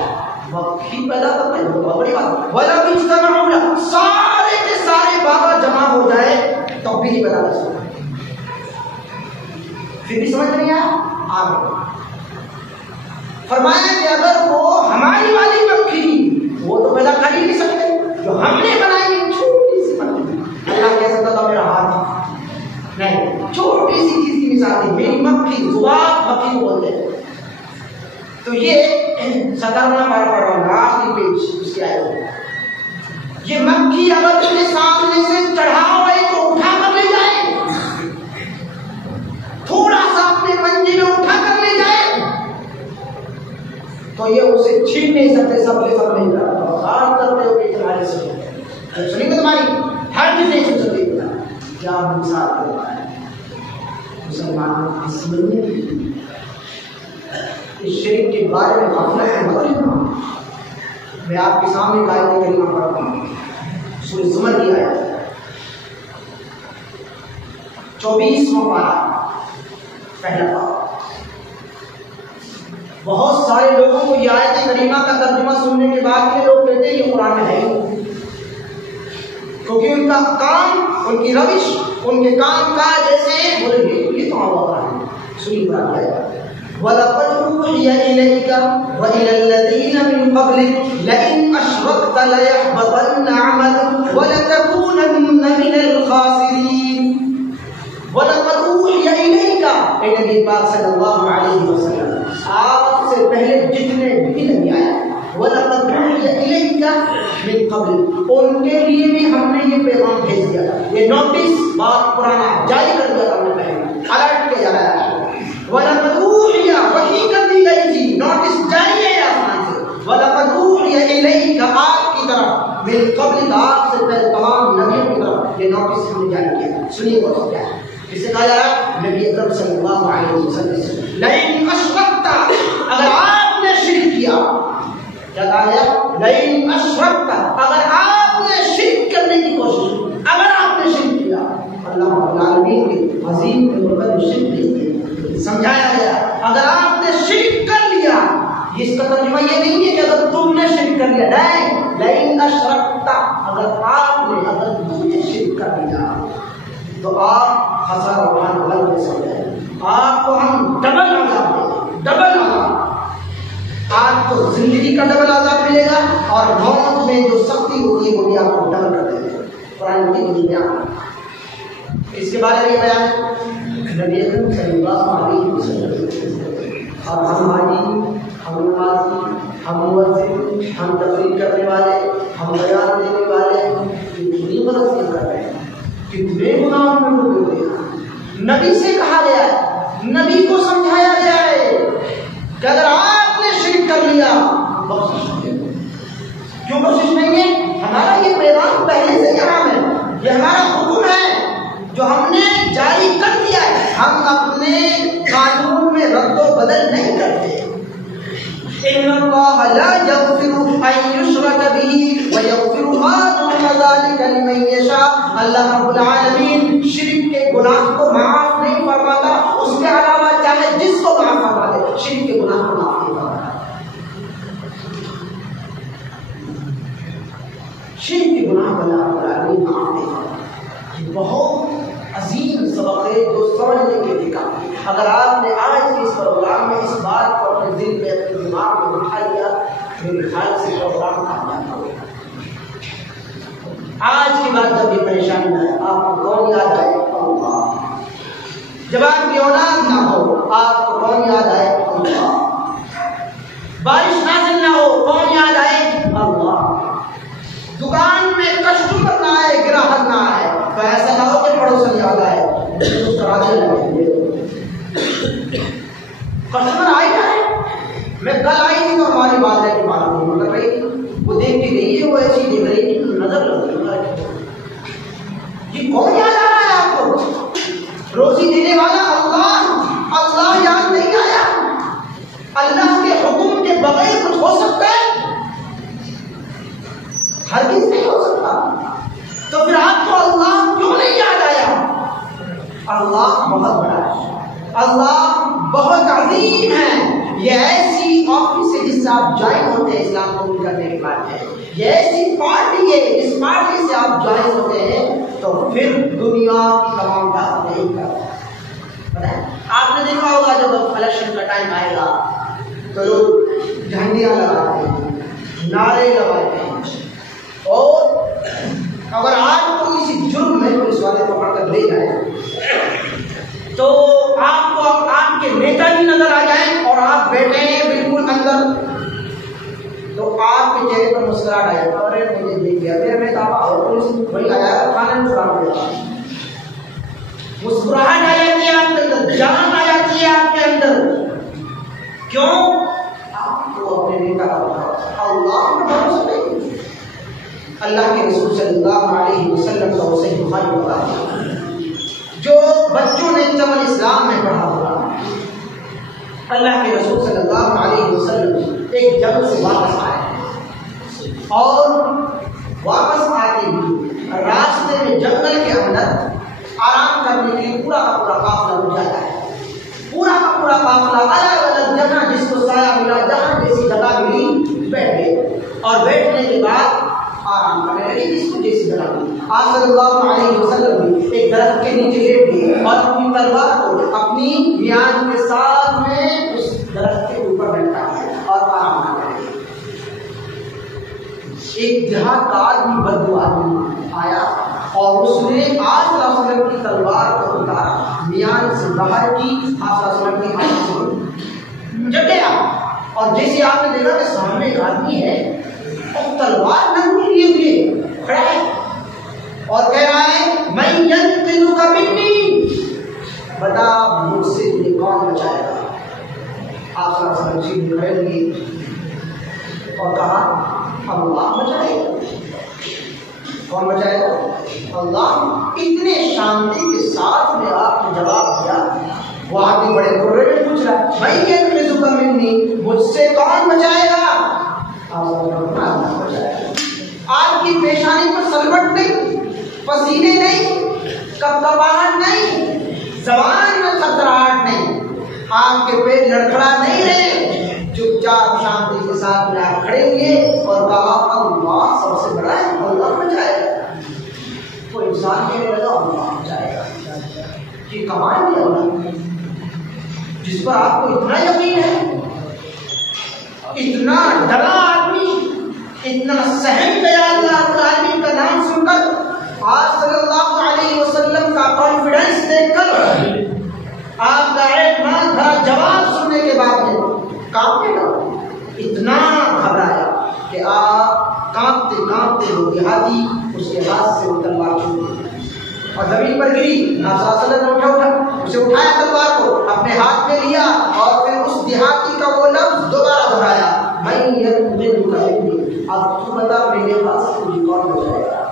مکھی پیدا کرنا ہے، بہت بڑی بات. ولو اجتمعوا له، سارے کے سارے بابا جمع ہو جائے تو بھی نہیں پیدا کر سکتے. پھر بھی سمجھ نہیں آیا؟ آگے فرمایا کہ اگر وہ ہماری والی مکھی، وہ تو پیدا کر ہی نہیں سکتے جو ہم نے بنائی ہے. چھوٹی سی مکھی، اللہ کہہ سکتا تھا میرا ہاتھ نہیں، چھوٹی سی چیز کی مثال تھی میری مکھی. ذباب مکھی کو بولتے ہیں. تو یہ 17واں پارہ پڑھ رہا ہوں، آخری پیج اس کے آئے. یہ مکھی اگر تم نے سامنے سے چڑھا ہوئے تو اٹھا کر لے کیا مثال دیتا ہے مسلمانوں کی سمجھنے کی اس شریف کے بارے میں غفلت مت رکھنا. میں آپ کے سامنے ایک آیت کریمہ پڑھتا ہوں سورہ زمر کی آیت 24واں پارہ پہلا پارہ. بہت سارے لوگوں کو یہ آیت کریمہ کا ترجمہ سننے کے بعد یہ لوگ کہتے ہیں یہ قرآن ہے کیونکہ ان کا کام ان کی روش ان کے کام کاج ایسے بولے گے یہ تو اللہ ہے. سنی قرآن ہے وَلَقَدْ أُوحِيَ إِلَيْكَ وَإِلَى الَّذِينَ مِن قَبْلِكَ لَئِنْ أَشْرَكْتَ لَيَحْبَطَنَّ عَمَلُكَ وَلَتَكُونَنَّ مِنَ الْخَاسِرِينَ. وَلَقَدْ أُوحِيَ إِلَيْكَ اے نبی پاک صلی اللہ علیہ وسلم آپ سے پہلے جتنے بھی نبی آئے وَلَقَدْ أُوحِيَ إِلَيْكَ مِن قَبْلِكَ ان کے لیے بھی ہم نے یہ پیغام بھیج دیا تھا. یہ نوٹس بات پرانا جاری کر دیا تھا. ہم نے پہلے الرٹ کیا جا رہا ہے وَلَقَدْ أُوحِيَ وحی کر دی گئی تھی نوٹس جاری ہے آسمان سے. وَلَقَدْ أُوحِيَ إِلَيْكَ آپ کی طرف مِن قَبْلِكَ آپ سے پہلے تمام نبیوں کی طرف یہ نوٹس ہم نے جاری کیا. سنیے بہت کیا ہے اسے کہا جا رہا ہے نبی اکرم صلی اللہ علیہ وسلم لئن اشرکت اگر آپ نے شرک کیا کیا کہا گیا لئن اشرکت اگر آپ نے شرک کرنے کی کوشش اگر آپ نے شرک کیا اللہ رب العالمین کے عظیم قدرت شرک کی سمجھایا گیا اگر آپ نے شرک کر لیا. اس کا ترجمہ یہ نہیں ہے کہ اگر تم نے شرک کر لیا نہیں لئن اشرکت اگر آپ نے اگر تم نے شرک کر لیا تو آپ ہزار روحان غلط میں سمجھیں آپ کو ہم ڈبل عذاب دیں ڈبل عذاب آپ کو زندگی کا ڈبل عذاب ملے گا اور موت میں جو سختی ہوتی ہے وہ بھی آپ کو ڈبل کر دیں گے. قرآن کی بیان اس کے بارے میں بیان نبی اکرم صلی اللہ علیہ وسلم اور ہم حاجی ہم نمازی ہم مؤذن ہم تقریر کرنے والے ہم بیان دینے والے کتنی غلطیاں کر رہے ہیں کتنے گناہوں میں ڈوبے ہوئے ہیں. نبی سے کہا گیا ہے نبی کو سمجھایا گیا ہے کہ اگر آپ نے شرک کر لیا بخشش نہیں ہے. کیوں بخشش نہیں ہے؟ ہمارا یہ پیغام پہلے سے یہاں ہے یہ ہمارا حکم ہے جو ہم نے جاری کر دیا ہے. ہم اپنے قانون میں رد و بدل نہیں کرتے. ان اللہ لا یغفر ان یشرک به ویغفر ما دون ذلک لمن یشاء. اللہ رب العالمین شرک کے گناہ کو معاف نہیں فرماتا اس کے علاوہ چاہے جس کو معاف فرما دے شرک کے گناہ کو معاف نہیں فرماتا. شرک کے گناہ کو اللہ رب العالمین معاف نہیں فرماتا. یہ بہت عظیم سبق ہے جو سمجھنے کے لیے کافی. اگر آپ نے آج کے اس پروگرام میں اس بات کو اپنے دل میں اپنے دماغ میں بٹھا لیا میرے خیال سے پروگرام کامیاب ہوگا. آج کی بات جب بھی پریشانی ہے آپ کو کون یاد آئے اللہ. جب آپ کی اولاد نہ ہو آپ کو کون یاد آئے اللہ. بارش نازل نہ ہو کون یاد آئے اللہ. دکان میں کسٹمر نہ آئے گراہک نہ آئے تو ایسا نہ ہو کہ پڑوسن یاد آئے کسٹمر آئی جائے. میں کل آئی تھی تو ہماری بات ہے کہ معلوم کر رہی تھی وہ دیکھ کے گئی ہے وہ ایسی دیکھ رہی تھی نظر لگ رہی یہ کون یاد آ رہا ہے آپ کو. روزی دینے والا اللہ اللہ یاد نہیں آیا. اللہ کے حکم کے بغیر کچھ ہو سکتا ہے ہرگز نہیں ہو سکتا. تو پھر آپ کو اللہ کیوں نہیں یاد آیا. اللہ بہت بڑا ہے اللہ بہت عظیم ہے. یہ ایسی آفس ہے جس سے آپ جوائن ہوتے ہیں اسلام قبول کرنے کے بعد ہے. یہ ایسی پارٹی ہے جس پارٹی سے آپ جوائن ہوتے ہیں تو پھر دنیا کی تمام بات نہیں کرتا. آپ نے دیکھا ہوگا جب الیکشن کا ٹائم آئے گا تو لوگ جھنڈیاں لگاتے ہیں نعرے لگاتے ہیں اور اگر آپ کو کسی جرم میں پولیس والے پکڑ کر لے جائیں تو آپ کو آپ کے نیتا بھی نظر آ جائیں اور آپ بیٹھے ہیں بالکل اندر تو آپ کے چہرے پر مسکراہٹ آئے گا. ارے مجھے دیکھ گیا پھر میں کہا پولیس بڑی آیا کھانے میں مسکراہٹ آ جاتی ہے آپ کے اندر جان آ جاتی ہے آپ کے اندر. کیوں؟ آپ کو اپنے نیتا کا اللہ پر بھروسہ نہیں. اللہ کے رسول صلی اللہ علیہ وسلم کا صحیح بخاری بتایا اللہ کے رسول صلی اللہ علیہ وسلم ایک جنگ سے واپس آئے اور واپس آتے ہی راستے میں جنگل کے اندر آرام کرنے کے لیے پورا کا پورا قافلہ رک جاتا ہے. پورا کا پورا قافلہ الگ الگ جگہ جس کو سایہ ملا جہاں جیسی جگہ ملی بیٹھ گئے اور بیٹھنے کے بعد آرام کرنے لگے جس کو جیسی جگہ ملی. آپ صلی اللہ علیہ وسلم بھی ایک درخت کے نیچے لیٹ گئے اور اپنی تلوار کو اپنی میان کے ساتھ میں اس درخت کے اوپر بیٹھا ہے اور آرام کرنے لگے. ایک جہاد کا آدمی بدو آدمی آیا اور اس نے آپ صلی اللہ علیہ وسلم کی تلوار کو اتارا, میان سے باہر کی آپ صلی اللہ علیہ وسلم کی آنکھ سے جب گیا اور جیسے آپ نے دیکھا کہ سامنے ایک آدمی ہے اور تلوار نہ لیے ہوئے کھڑا ہے اور کہہ رہا ہے میں ینقذک منی, بتا مجھ سے یہ کون بچائے گا. آپ صلی اللہ علیہ وسلم جی کھڑے ہوئے اور کہا اللہ بچائے گا. کون بچائے گا؟ اللہ. اتنے شانتی کے ساتھ میں آپ نے جواب دیا. وہ آدمی بڑے غرے میں پوچھ رہا ہے بھائی ینقذک منی, مجھ سے کون بچائے گا؟ اللہ بچائے گا. آپ کی پیشانی پر سلوٹ نہیں, پسینے نہیں, کپکپاہٹ نہیں, زبان میں تھرتھراہٹ نہیں, آپ کے پیٹ لڑکھڑا نہیں رہے, چپ چاپ شانتی کے ساتھ میں آپ کھڑے ہوئے اور کہا اللہ سب سے بڑا ہے, اللہ بچائے گا. وہ انسان کہنے لگا اللہ بچائے گا. یہ کمال ہے اللہ جس پر آپ کو اتنا یقین ہے, اتنا ڈرا آدمی, اتنا سہم گیا اللہ رب العالمین کا نام سن کر, آپ صلی اللہ علیہ وسلم کا کانفیڈنس دیکھ کر, آپ کا اعتماد بھرا جواب سننے کے بعد میں کانپنے لگا, اتنا گھبرایا کہ آپ کانپتے کانپتے وہ دیہاتی اس کے ہاتھ سے وہ تلوار چھوٹ گئی اور زمین پر گری. آپ صلی اللہ علیہ وسلم نے اسے اٹھایا تلوار کو اپنے ہاتھ میں لیا اور پھر اس دیہاتی کا وہ لفظ دوبارہ دہرایا میں ینقذک منی, اب تو بتا میرے پاس تجھے کون بچائے گا.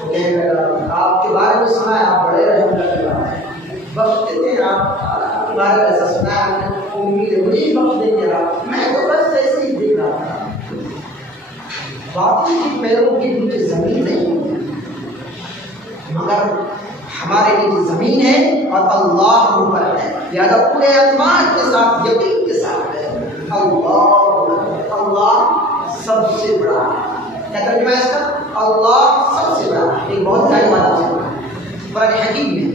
وہ کہنے لگا آپ کے بارے میں سنا ہے آپ بڑے رحم اللہ بخش دیتے ہیں, آپ کے بارے میں ایسا سنا ہے, امید ہے مجھے بخش دیں گے آپ, میں تو بس ایسے ہی دیکھ رہا تھا. باقی کی پیروں کے نیچے زمین نہیں مگر ہمارے لیے زمین ہے اور اللہ اوپر ہے, لہٰذا پورے اعتماد کے ساتھ یقین کے ساتھ ہے اللہ سب سے بڑا ہے. کیا ترجمہ ہے اس کا؟ اللہ سب سے بڑا ہے. ایک بہت پیاری بات ہے قرآن حکیم میں,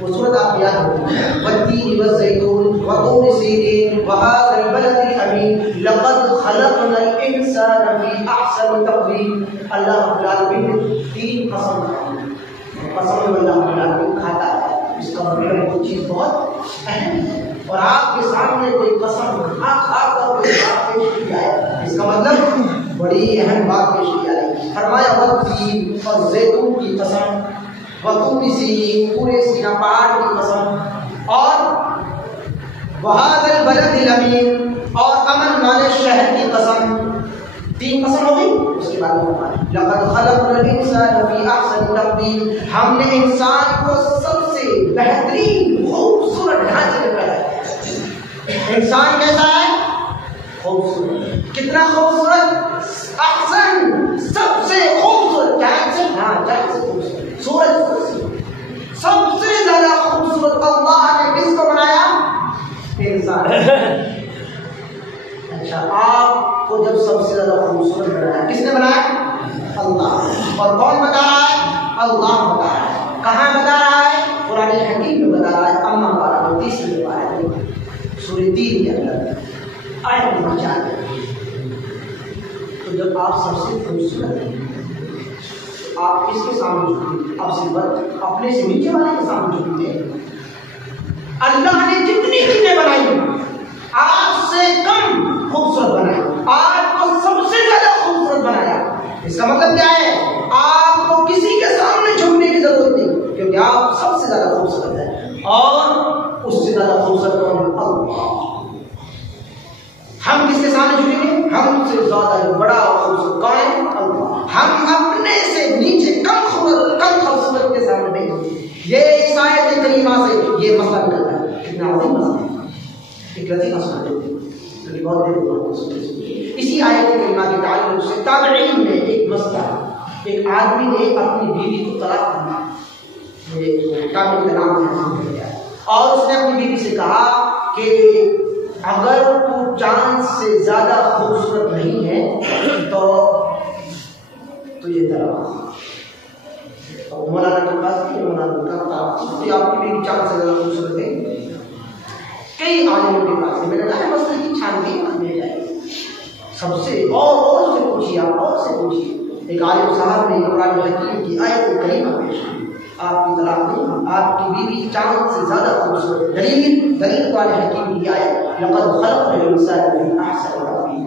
وہ سورت آپ یاد ہوگی, والتین والزیتون وطور سینین وہذا البلد الامین لقد خلقنا الانسان فی احسن تقویم. اللہ رب العالمین نے 3 قسم کھائی. قسم اللہ رب العالمین کھاتا ہے, اس کا مطلب وہ چیز بہت اہم ہے اور آپ کے سامنے کوئی قسم کھا کر کوئی بات پیش کی جائے, اس کا مطلب بڑی اہم بات پیش کی جائے. فرمایا والتین اور زیتون کی قسم, وطور سینین پورے سینا پہاڑ کی قسم, اور وہذا البلد الامین اور امن والے شہر کی قسم. 3 قسم ہو گئی. اس کے بعد لقد خلقنا الانسان فی احسن تقویم, ہم نے انسان کو سب سے بہترین خوبصورت ڈھانچے میں پیدا کیا. انسان کیسا ہے؟ خوبصورت. کتنا خوبصورت؟ احسن, سب سے خوبصورت. جان سے خوبصورت, سورج سب سے زیادہ خوبصورت اللہ نے کس کو بنایا؟ انسان. اچھا, آپ کو جب سب سے زیادہ خوبصورت بنایا کس نے بنایا؟ اللہ. اور کون بتا رہا ہے؟ اللہ بتا رہا ہے. کہاں بتا رہا ہے؟ قرآن حکیم میں بتا رہا ہے. اما بارہ 30 آیت سورہ 3 کے اندر آیت نمبر 4. تو جب آپ سب سے خوبصورت ہیں, آپ کس کے سامنے جھکتے؟ آپ صرف اپنے سے نیچے والے کے سامنے جھکتے ہیں. اللہ نے جتنی چیزیں بنائی آپ سے کم خوبصورت بنایا, آپ کو سب سے زیادہ خوبصورت بنایا. اس کا مطلب کیا ہے؟ آپ کو کسی کے سامنے جھکنے کی ضرورت نہیں, کیونکہ آپ سب سے زیادہ خوبصورت ہیں. اور اس سے زیادہ خوبصورت کون ہے؟ اللہ. ہم کس کے سامنے جھکیں گے؟ ہم سے زیادہ بڑا اور خوبصورت کون ہے؟ اللہ. ہم اپنے سے نیچے کم خوبصورت کے سامنے نہیں جھکیں. یہ اس آیت کریمہ سے یہ مسئلہ نکلتا ہے. کتنا عظیم مسئلہ ہے, لطیفہ سنا دیتے ہیں کیونکہ بہت دیر ہوا اسی آیت کریمہ کے تعلق سے تابعین میں ایک مسئلہ، ایک آدمی نے اپنی بیوی کو طلاق دی، یہ تابعین کا نام ہے، اور اس نے اپنی بیوی سے کہا کہ اگر تو چاند سے زیادہ خوبصورت نہیں ہے تو یہ طلاق۔ مولانا کے پاس مولانا آپ کی بیوی چاند سے زیادہ خوبصورت ہے، کئی عالموں کے پاس میں نے کہا مسئلے کی چھانبین کرنے جائے سب سے اور سے پوچھیے، آپ اور سے پوچھیے۔ ایک عالم صاحب نے قرآن حکیم کی آیت کریمہ پیش کی، آپ کی طلاق نہیں، آپ کی بیوی چاند سے زیادہ خوبصورت۔ دلیل قرآن حکیم کی آیت لقد خلقنا الانسان فی احسن تقویم،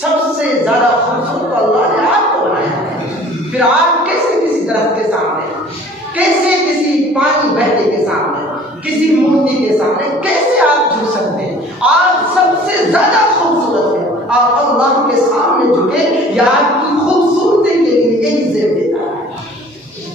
سب سے زیادہ خوبصورت اللہ نے آپ کو بنایا ہے۔ پھر آپ کیسے کسی درخت کے سامنے، کیسے کسی پانی بہتے کے سامنے، کسی مورتی کے سامنے کیسے آپ جھک سکتے ہیں؟ آپ سب سے زیادہ خوبصورت ہیں، آپ اللہ کے سامنے جھکے یا آپ کی خوبصورتی کے لیے ایک زیب دیتا ہے۔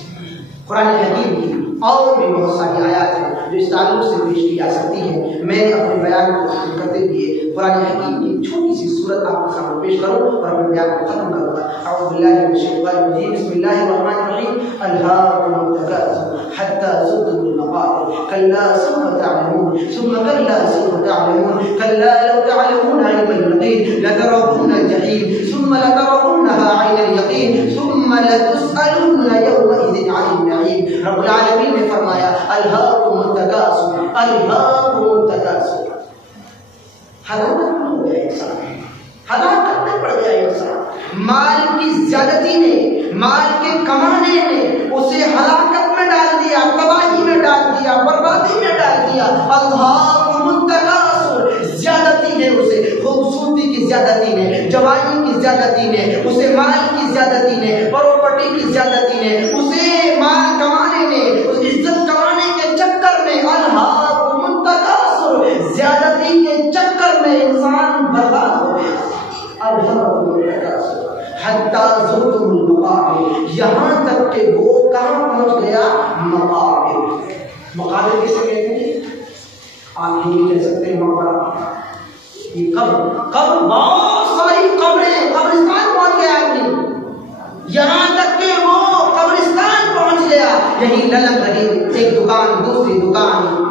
قرآن حکیم کی اور بھی بہت ساری آیات ہیں جو اس تعلق سے پیش کی جا سکتی ہیں۔ میں اپنے بیان کو ختم کرتے ہوئے قرآن حکیم کی چھوٹی سی صورت آپ کے سامنے پیش کروں اور اپنے بیان کو ختم کروں گا۔ اعوذ باللہ من الشیطان الرجیم، بسم اللہ الرحمن الرحیم۔ الہاکم التکاثر حتی زرتم المقابر کلا سوف تعلمون ثم کلا سوف تعلمون کلا لو تعلمون علم اليقین لترون الجحیم ثم لترونها عین الیقین ثم لتسألن یومئذ عن النعیم۔ رب العالمین نے فرمایا الہاکم التکاثر، الہاکم التکاثر، ہلاکت میں ہو گیا انسان، ہلاکت میں پڑ گیا انسان۔ مال کی زیادتی نے، مال کے کمانے نے اسے ہلاکت میں ڈال دیا، تباہی میں ڈال دیا، بربادی میں ڈال دیا۔ الہاکم التکاثر، زیادتی نے اسے، خوبصورتی کی زیادتی نے، جوانی کی زیادتی نے اسے، مال کی زیادتی نے، پراپرٹی کی زیادتی نے اسے، مال کمانے نے، اس عزت کمانے کے چکر میں، الہاکم التکاثر، زیادتی کے چکر میں انسان برباد ہو گیا۔ الہاکم التکاثر حتی زرتم المقابر، یہاں تک کہ وہ کہاں پہنچ گیا؟ مقابر۔ مقابر کسے کہتے ہیں؟ آپ نہیں کہہ سکتے مقبرہ، یہ قبر، بہت ساری قبریں، قبرستان پہنچ گیا آدمی، یہاں تک کہ وہ قبرستان پہنچ گیا، یہی للک رہی، ایک دکان دوسری دکان،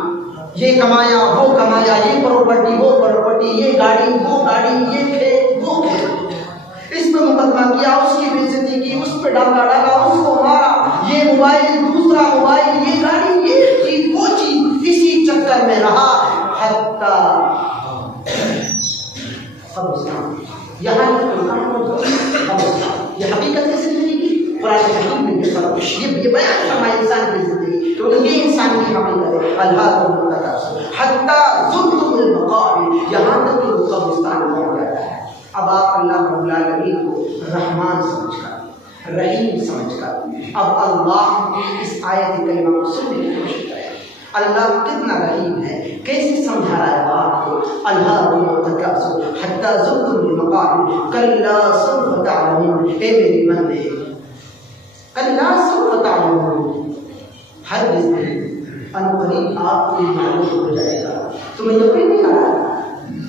یہ کمایا وہ کمایا، یہ پراپرٹی وہ پراپرٹی، یہ گاڑی وہ گاڑی، یہ کھیت وہ کھیت، اس پہ مقدمہ کیا، اس کی بے عزتی کی، اس پہ ڈاکہ ڈالا، اس کو مارا، یہ موبائل دوسرا موبائل، یہ گاڑی یہ چیز وہ چیز، اسی چکر میں رہا حتی قبرستان، یہاں یہ حقیقت ہے زندگی کی۔ قرآن حکیم نے یہ بیان فرمایا انسان کی زندگی، تو یہ انسان کی حقیقت ہے۔ الہاکم التکاثر حتی زرتم المقابر، یہاں تک کہ وہ قبرستان پہنچ جاتا ہے۔ اب آپ اللہ رب العالمین کو رحمان سمجھ کر، رحیم سمجھ کر اب اللہ کی اس آیت کریمہ کو سننے کی کوشش کریں۔ اللہ کتنا رحیم ہے، کیسے سمجھا رہا ہے آپ کو۔ الہاکم التکاثر حتی زرتم المقابر کلا سوف تعلمون، اے میری بندے کلا سوف تعلمون، ہرگز نہیں، ان قریب آپ کو یہ معلوم ہو جائے گا۔ تمہیں یقین نہیں آ رہا،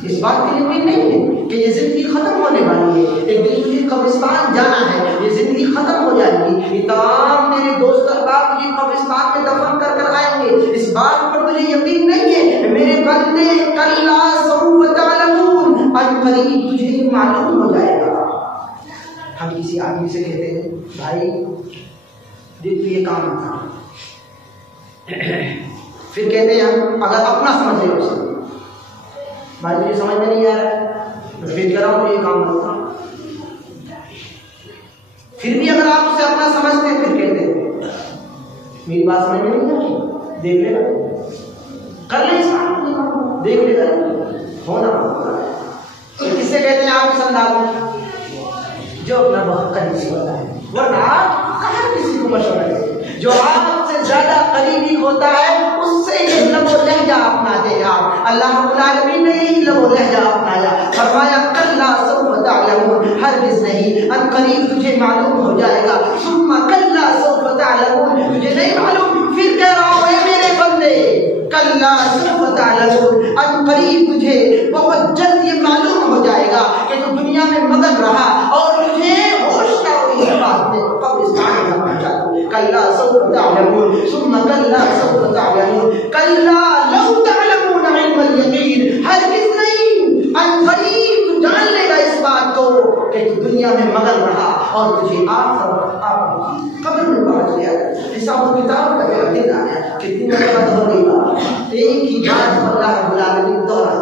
اس بات کی یقین نہیں ہے کہ یہ زندگی ختم ہونے والی ہے، ایک دن تجھے قبرستان جانا ہے، یہ زندگی ختم ہو جائے گی، یہ تمام تیرے دوست احباب تجھے قبرستان میں دفن کر کر آئیں گے، اس بات پر تجھے یقین نہیں ہے میرے بندے، کلا سوف تعلمون، ان قریب تجھے یہ معلوم ہو جائے گا۔ ہم کسی آدمی سے کہتے ہیں بھائی دیکھ تو یہ کام تھا، پھر کہتے ہیں ہم اگر اپنا سمجھ لیں اسے، بھائی مجھے سمجھ میں نہیں آ رہا ہے، میں فکر کر رہا ہوں یہ کام ہوتا، پھر بھی اگر آپ اسے اپنا سمجھتے ہیں پھر کہتے ہیں میری بات سمجھ میں نہیں آتی، دیکھ لے گا، کر لیں انسان، دیکھ لے گا، ہونا کس سے کہتے ہیں آپ اس انداز میں جو اپنا بہت قریب سے ہوتا ہے، ورنہ آپ کہاں کسی کو مشورہ دیں، جو آپ سے زیادہ قریبی ہوتا ہے اس سے یہ لب و لہجہ اپناتے آپ۔ اللہ رب العالمین نے یہی لب و لہجہ اپنایا، فرمایا کلا سوف تعلمون، ہرگز نہیں، ان قریب تجھے معلوم ہو جائے گا، ثم کلا سوف تعلمون، تجھے نہیں معلوم، پھر کہہ رہا ہوں اے میرے بندے کلا سوف تعلمون، ان قریب تجھے بہت جلد یہ معلوم ہو جائے گا کہ تو دنیا میں مگن رہا اور تجھے ہوش کیا ہوئی اس بات میں قبرستان میں پہنچا دوں. کلا سوف تعلمون ثم کلا سوف تعلمون کلا لو تعلمون علم الیقین. ہرگز نہیں، ان قریب تو جان لے گا اس بات کو کہ تو دنیا میں مگن رہا اور تجھے قبر میں پہنچ گیا. حساب و کتاب کا دن آیا. کتنی مرتبہ ہو گئی بات، ایک ہی بات کو اللہ رب العالمین دوہرا،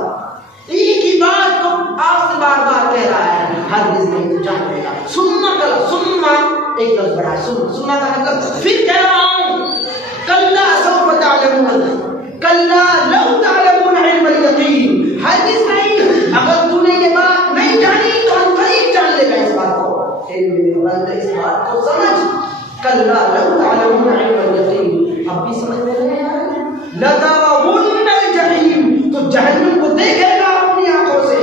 ایک ہی بات کو آپ سے بار بار کہہ رہا ہے. ہرگز نہیں تو جان لے گا. سننا کلا سننا ایک لفظ بڑھا، سننا کا مطلب پھر کہہ رہا ہوں کلا سوف تعلمون کلا لو تعلمون علم الیقین. ہرگز نہیں، اگر تو نے یہ بات نہیں جانی تو ہم قریب جان لے گا اس بات کو. اس بات کو سمجھ. کلا لو تعلمون علم الیقین. اب بھی سمجھ میں نہیں آ رہا. لترون الجحیم، تو جہنم کو دیکھے گا اپنی آنکھوں سے.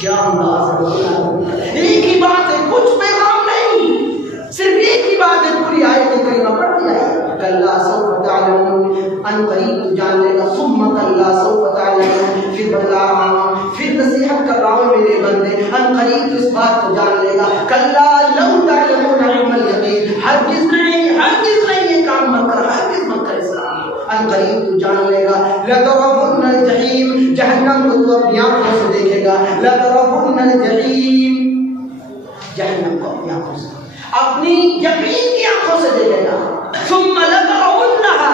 کیا انداز ہے. ایک ہی بات ہے، کچھ پیغام نہیں، صرف ایک ہی بات ہے. پوری آیت کریمہ پڑھ دیا ہے. کلا سوف تعلمون، ان قریب تو جان لے گا. ثم کلا سوف تعلمون، پھر بتلا رہا ہوں، پھر نصیحت کر رہا ہوں میرے بندے. ان قریب تو اس بات کو جان لے گا. کلا لو تعلمون علم الیقین. ہرگز نہیں یہ کام مت کر، ہرگز مت کر اسلام. ان قریب تو جان لے گا. لترون الجحیم، جہنم کو تو اپنی آنکھوں سے دیکھے گا. لترون الجحیم، جہنم کو اپنی آنکھوں سے، اپنی یقین کی آنکھوں سے دیکھے گا. ثم لترونها،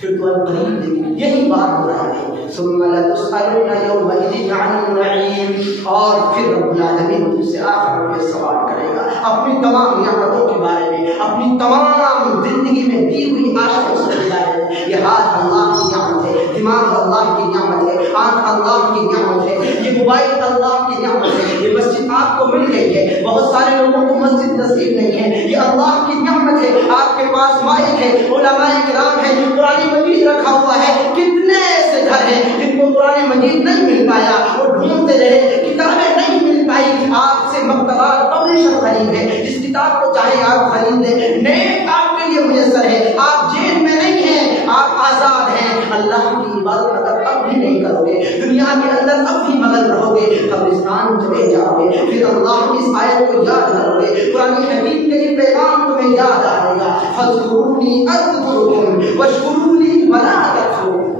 پھر تو ان قریب دیکھے. یہی بات ہو رہا ہے. ثم لتسألن یومئذ عن النعیم. اور پھر رب العالمین تجھ سے آخر میں سوال کرے گا اپنی تمام نعمتوں کے بارے میں، اپنی تمام زندگی میں دی ہوئی آشیاء کے بارے میں. یہ ہاتھ اللہ کی نعمت ہے، دماغ اللہ کی نعمت ہے، آنکھ اللہ کی نعمت ہے، یہ موبائل اللہ کی نعمت ہے، یہ مسجد آپ کو مل گئی ہے. بہت سارے لوگوں کو مسجد نصیب نہیں ہے، یہ اللہ کی نعمت ہے. آپ کے پاس مائک ہے، علماء کرام ہے، قرآن مجید رکھا ہوا ہے. کتنے ایسے گھر ہیں جن کو قرآن مجید نہیں مل پایا، وہ ڈھونڈتے رہے، کتابیں نہیں مل پائی. آپ سے مکتبات پبلشر خرید ہے، جس کتاب کو چاہے آپ خرید لیں. نیٹ آپ کے لیے میسر ہے، آپ جیل میں نہیں ہیں، آپ آزاد ہیں. اللہ کی عبادت اگر اب بھی نہیں کرو گے، دنیا کے اندر اب بھی مگن رہو گے، قبرستان چلے جاؤ گے، پھر اللہ کی اس آیت کو یاد کرو گے، قرآن حکیم کے یہ پیغام تمہیں یاد آئے گا. فاذکرونی اذکرکم واشکروا لی ولا تکفرون.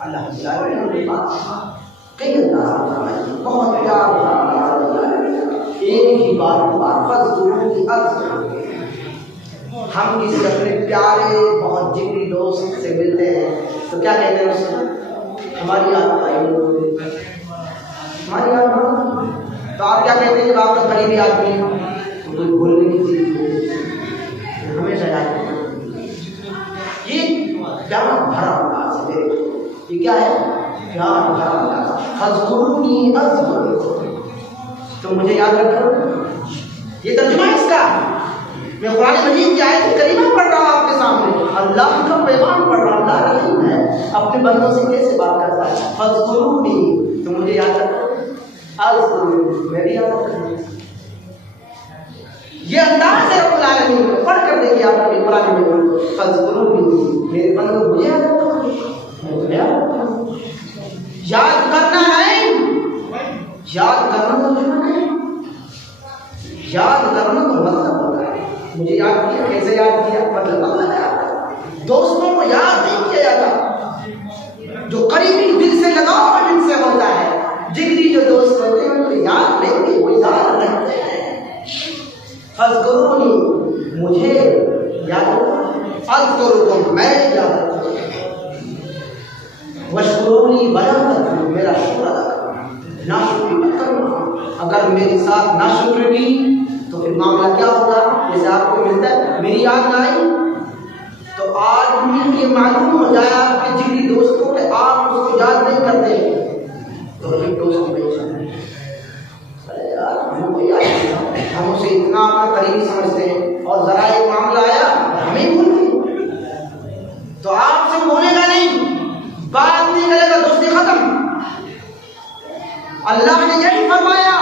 اللہ تعالی نے بات کئی انداز میں بہت پیار ایک ہی بات کو فاذکرونی اذکرکم. ہم کسی اپنے پیارے بہت جگری دوست سے ملتے ہیں تو کیا کہتے ہیں اس سے؟ ہماری یاد آئی، ہماری یاد آئی. تو آپ کیا کہتے ہیں جب آپ کا قریبی آدمی کوئی بھولنے کی چیز ہمیشہ یاد رکھنا. یہ پیار بھرا انداز ہے. یہ کیا ہے؟ پیار بھرا انداز. فاذکرونی اذکرکم، تو مجھے یاد رکھو. یہ ترجمہ اس کا. میں قرآن مجید کی آیت کریمہ پڑھ رہا ہوں آپ کے سامنے، اللہ کا پیغام پڑھ رہا ہوں. اللہ رحیم ہے، اپنے بندوں سے کیسے بات کرتا ہے. فاذکرونی، تو مجھے یاد رکھو. اذکرکم، میں بھی یاد رکھوں. یہ انداز ہے رب العالمین کو. پڑھ کر دیکھیے آپ اپنے قرآن میں، فاذکرونی، میرے بندوں مجھے یاد رکھو. یاد کرنا نہیں، یاد کرنا تو نہیں، یاد کرنا تو مطلب ہوتا ہے. مجھے یاد کیا، کیسے یاد کیا، مطلب اللہ نے یاد کیا. دوستوں کو یاد نہیں کیا جاتا. جو قریبی دل سے لگاؤ جن سے ہوتا ہے، جگری جو دوست ہوتے ہیں ان کو یاد نہیں کہ وہ یاد رکھتے ہیں. فاذکرونی، مجھے یاد رکھو. اذکرکم، میں یاد رکھوں. واشکرونی ولا تکفرون، میرا شکر ادا کرو، ناشکری مت کرو. اگر میرے ساتھ ناشکری کی تو پھر معاملہ کیا ہوگا؟ جیسے آپ کو ملتا ہے میری یاد نہ آئی تو آج بھی یہ معلوم ہو جائے آپ کے جگری دوست کو کہ آپ اس کو یاد نہیں کرتے، تو پھر دوست نہیں سمجھتے. ارے یار ہم کو یاد نہیں، ہم اسے اتنا اپنا قریب سمجھتے ہیں اور ذرا ایک معاملہ آیا ہمیں بھول گئے. تو آپ سے بولے گا نہیں، بات نہیں کرے گا، دوستی ختم. اللہ نے یہی فرمایا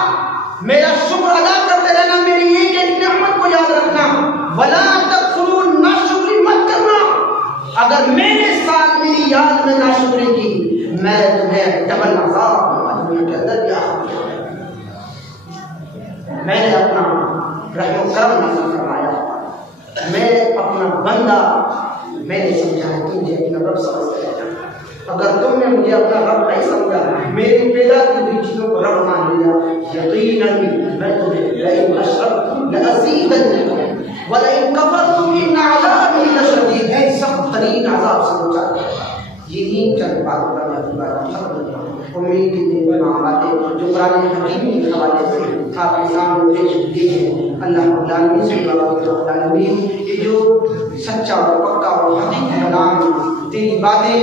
میرا شکر ادا کرتے رہنا، میری ایک ایک نعمت کو یاد رکھنا. ولا تکفرون، ناشکری مت کرنا. اگر میرے ساتھ میری کی یاد میں ناشکری کی، میں تمہیں ڈبل عذاب دنیا کے اندر بھی میں نے اپنا رحم و کرم نازل فرمایا، میں اپنا بندہ میں نے سمجھا ہے، تم مجھے اپنا رب سمجھتے ہیں۔ اگر تم نے مجھے اپنا رب نہیں سمجھا، میری پیدا کی ہوئی چیزوں کو رب مان لیا، یقیناً میں تمہیں لئن اشرکتم لأزیدنکم ولئن کفرتم ان عذابی لشدید، سخت ترین عذاب سے بچا دے۔ یہی چند باتوں پر میں اپنی بات ختم کرتا ہوں۔ امید کی تمام باتیں جو قرآن حکیم کے حوالے سے آپ کے سامنے پیش کی ہیں، اللہ رب العالمین سے رب العالمین یہ جو سچا اور پکا اور حقیقی کلام تیری باتیں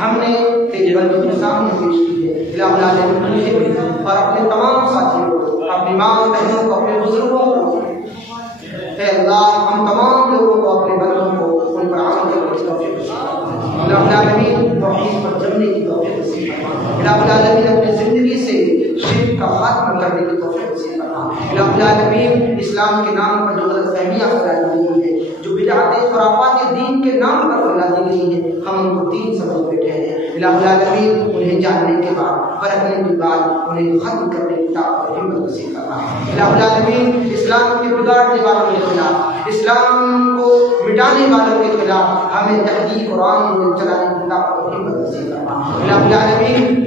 ہم نے تیرے بندوں کے سامنے پیش کی ہے، الہ العالمین اور اپنے تمام ساتھیوں کو، اپنی ماں بہنوں کو، اپنے بزرگوں کو، اے اللہ ہم تمام لوگوں کو، اپنے بندوں کو ان پر عمل کرنے کی توفیق عطا فرما۔ الہ العالمین توحید پر جمنے کی توفیق نصیب فرما۔ الہ العالمین اپنی زندگی سے شرک کا خاتمہ کرنے کی توفیق نصیب فرما۔ الہ العالمین اسلام کے نام پر جو غلط فہمیاں پھیلائی گئی ہیں، جو بدعتیں خرافات دین کے نام پر پھیلا دی گئی ہیں، ہم ان کو دین سمجھ بیٹھے ہیں۔ الہ العالمین انہیں جاننے کے بعد، پرکھنے کے بعد انہیں ختم کرنے کی طاقت اور ہمت نصیب فرما۔ الہ العالمین اسلام کے بگاڑنے والوں کے خلاف، اسلام کو مٹانے والوں کے خلاف ہمیں تحقیق قرآن میں چلانے کی طاقت اور ہمت نصیب فرما۔ الہ العالمین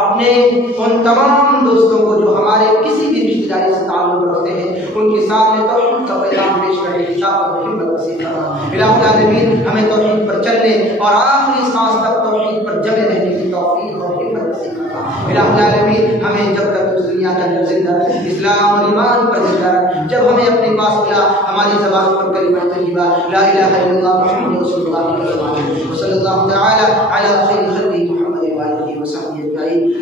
اپنے ان تمام دوستوں کو جو ہمارے کسی بھی رشتہ داری سے تعلق رکھتے ہیں، ان کے سامنے توحید کا پیغام پیش کرنے کی طاقت اور ہمت نصیب فرما۔ الہ العالمین ہمیں توحید پر چلنے اور آخری سانس تک توحید پر جمے رہنے کی توفیق اور ہمت نصیب فرما۔ الہ العالمین ہمیں جب تک اس دنیا کے اندر زندہ اسلام اور ایمان پر زندہ رکھ، جب ہمیں اپنے پاس ملا ہماری زبان پر کلمہ طیبہ لا الہ الا اللہ محمد رسول اللہ کی کلمات، وصلی اللہ تعالی علی خیر خلقہ محمد وآلہ وصحبہ اجمعین۔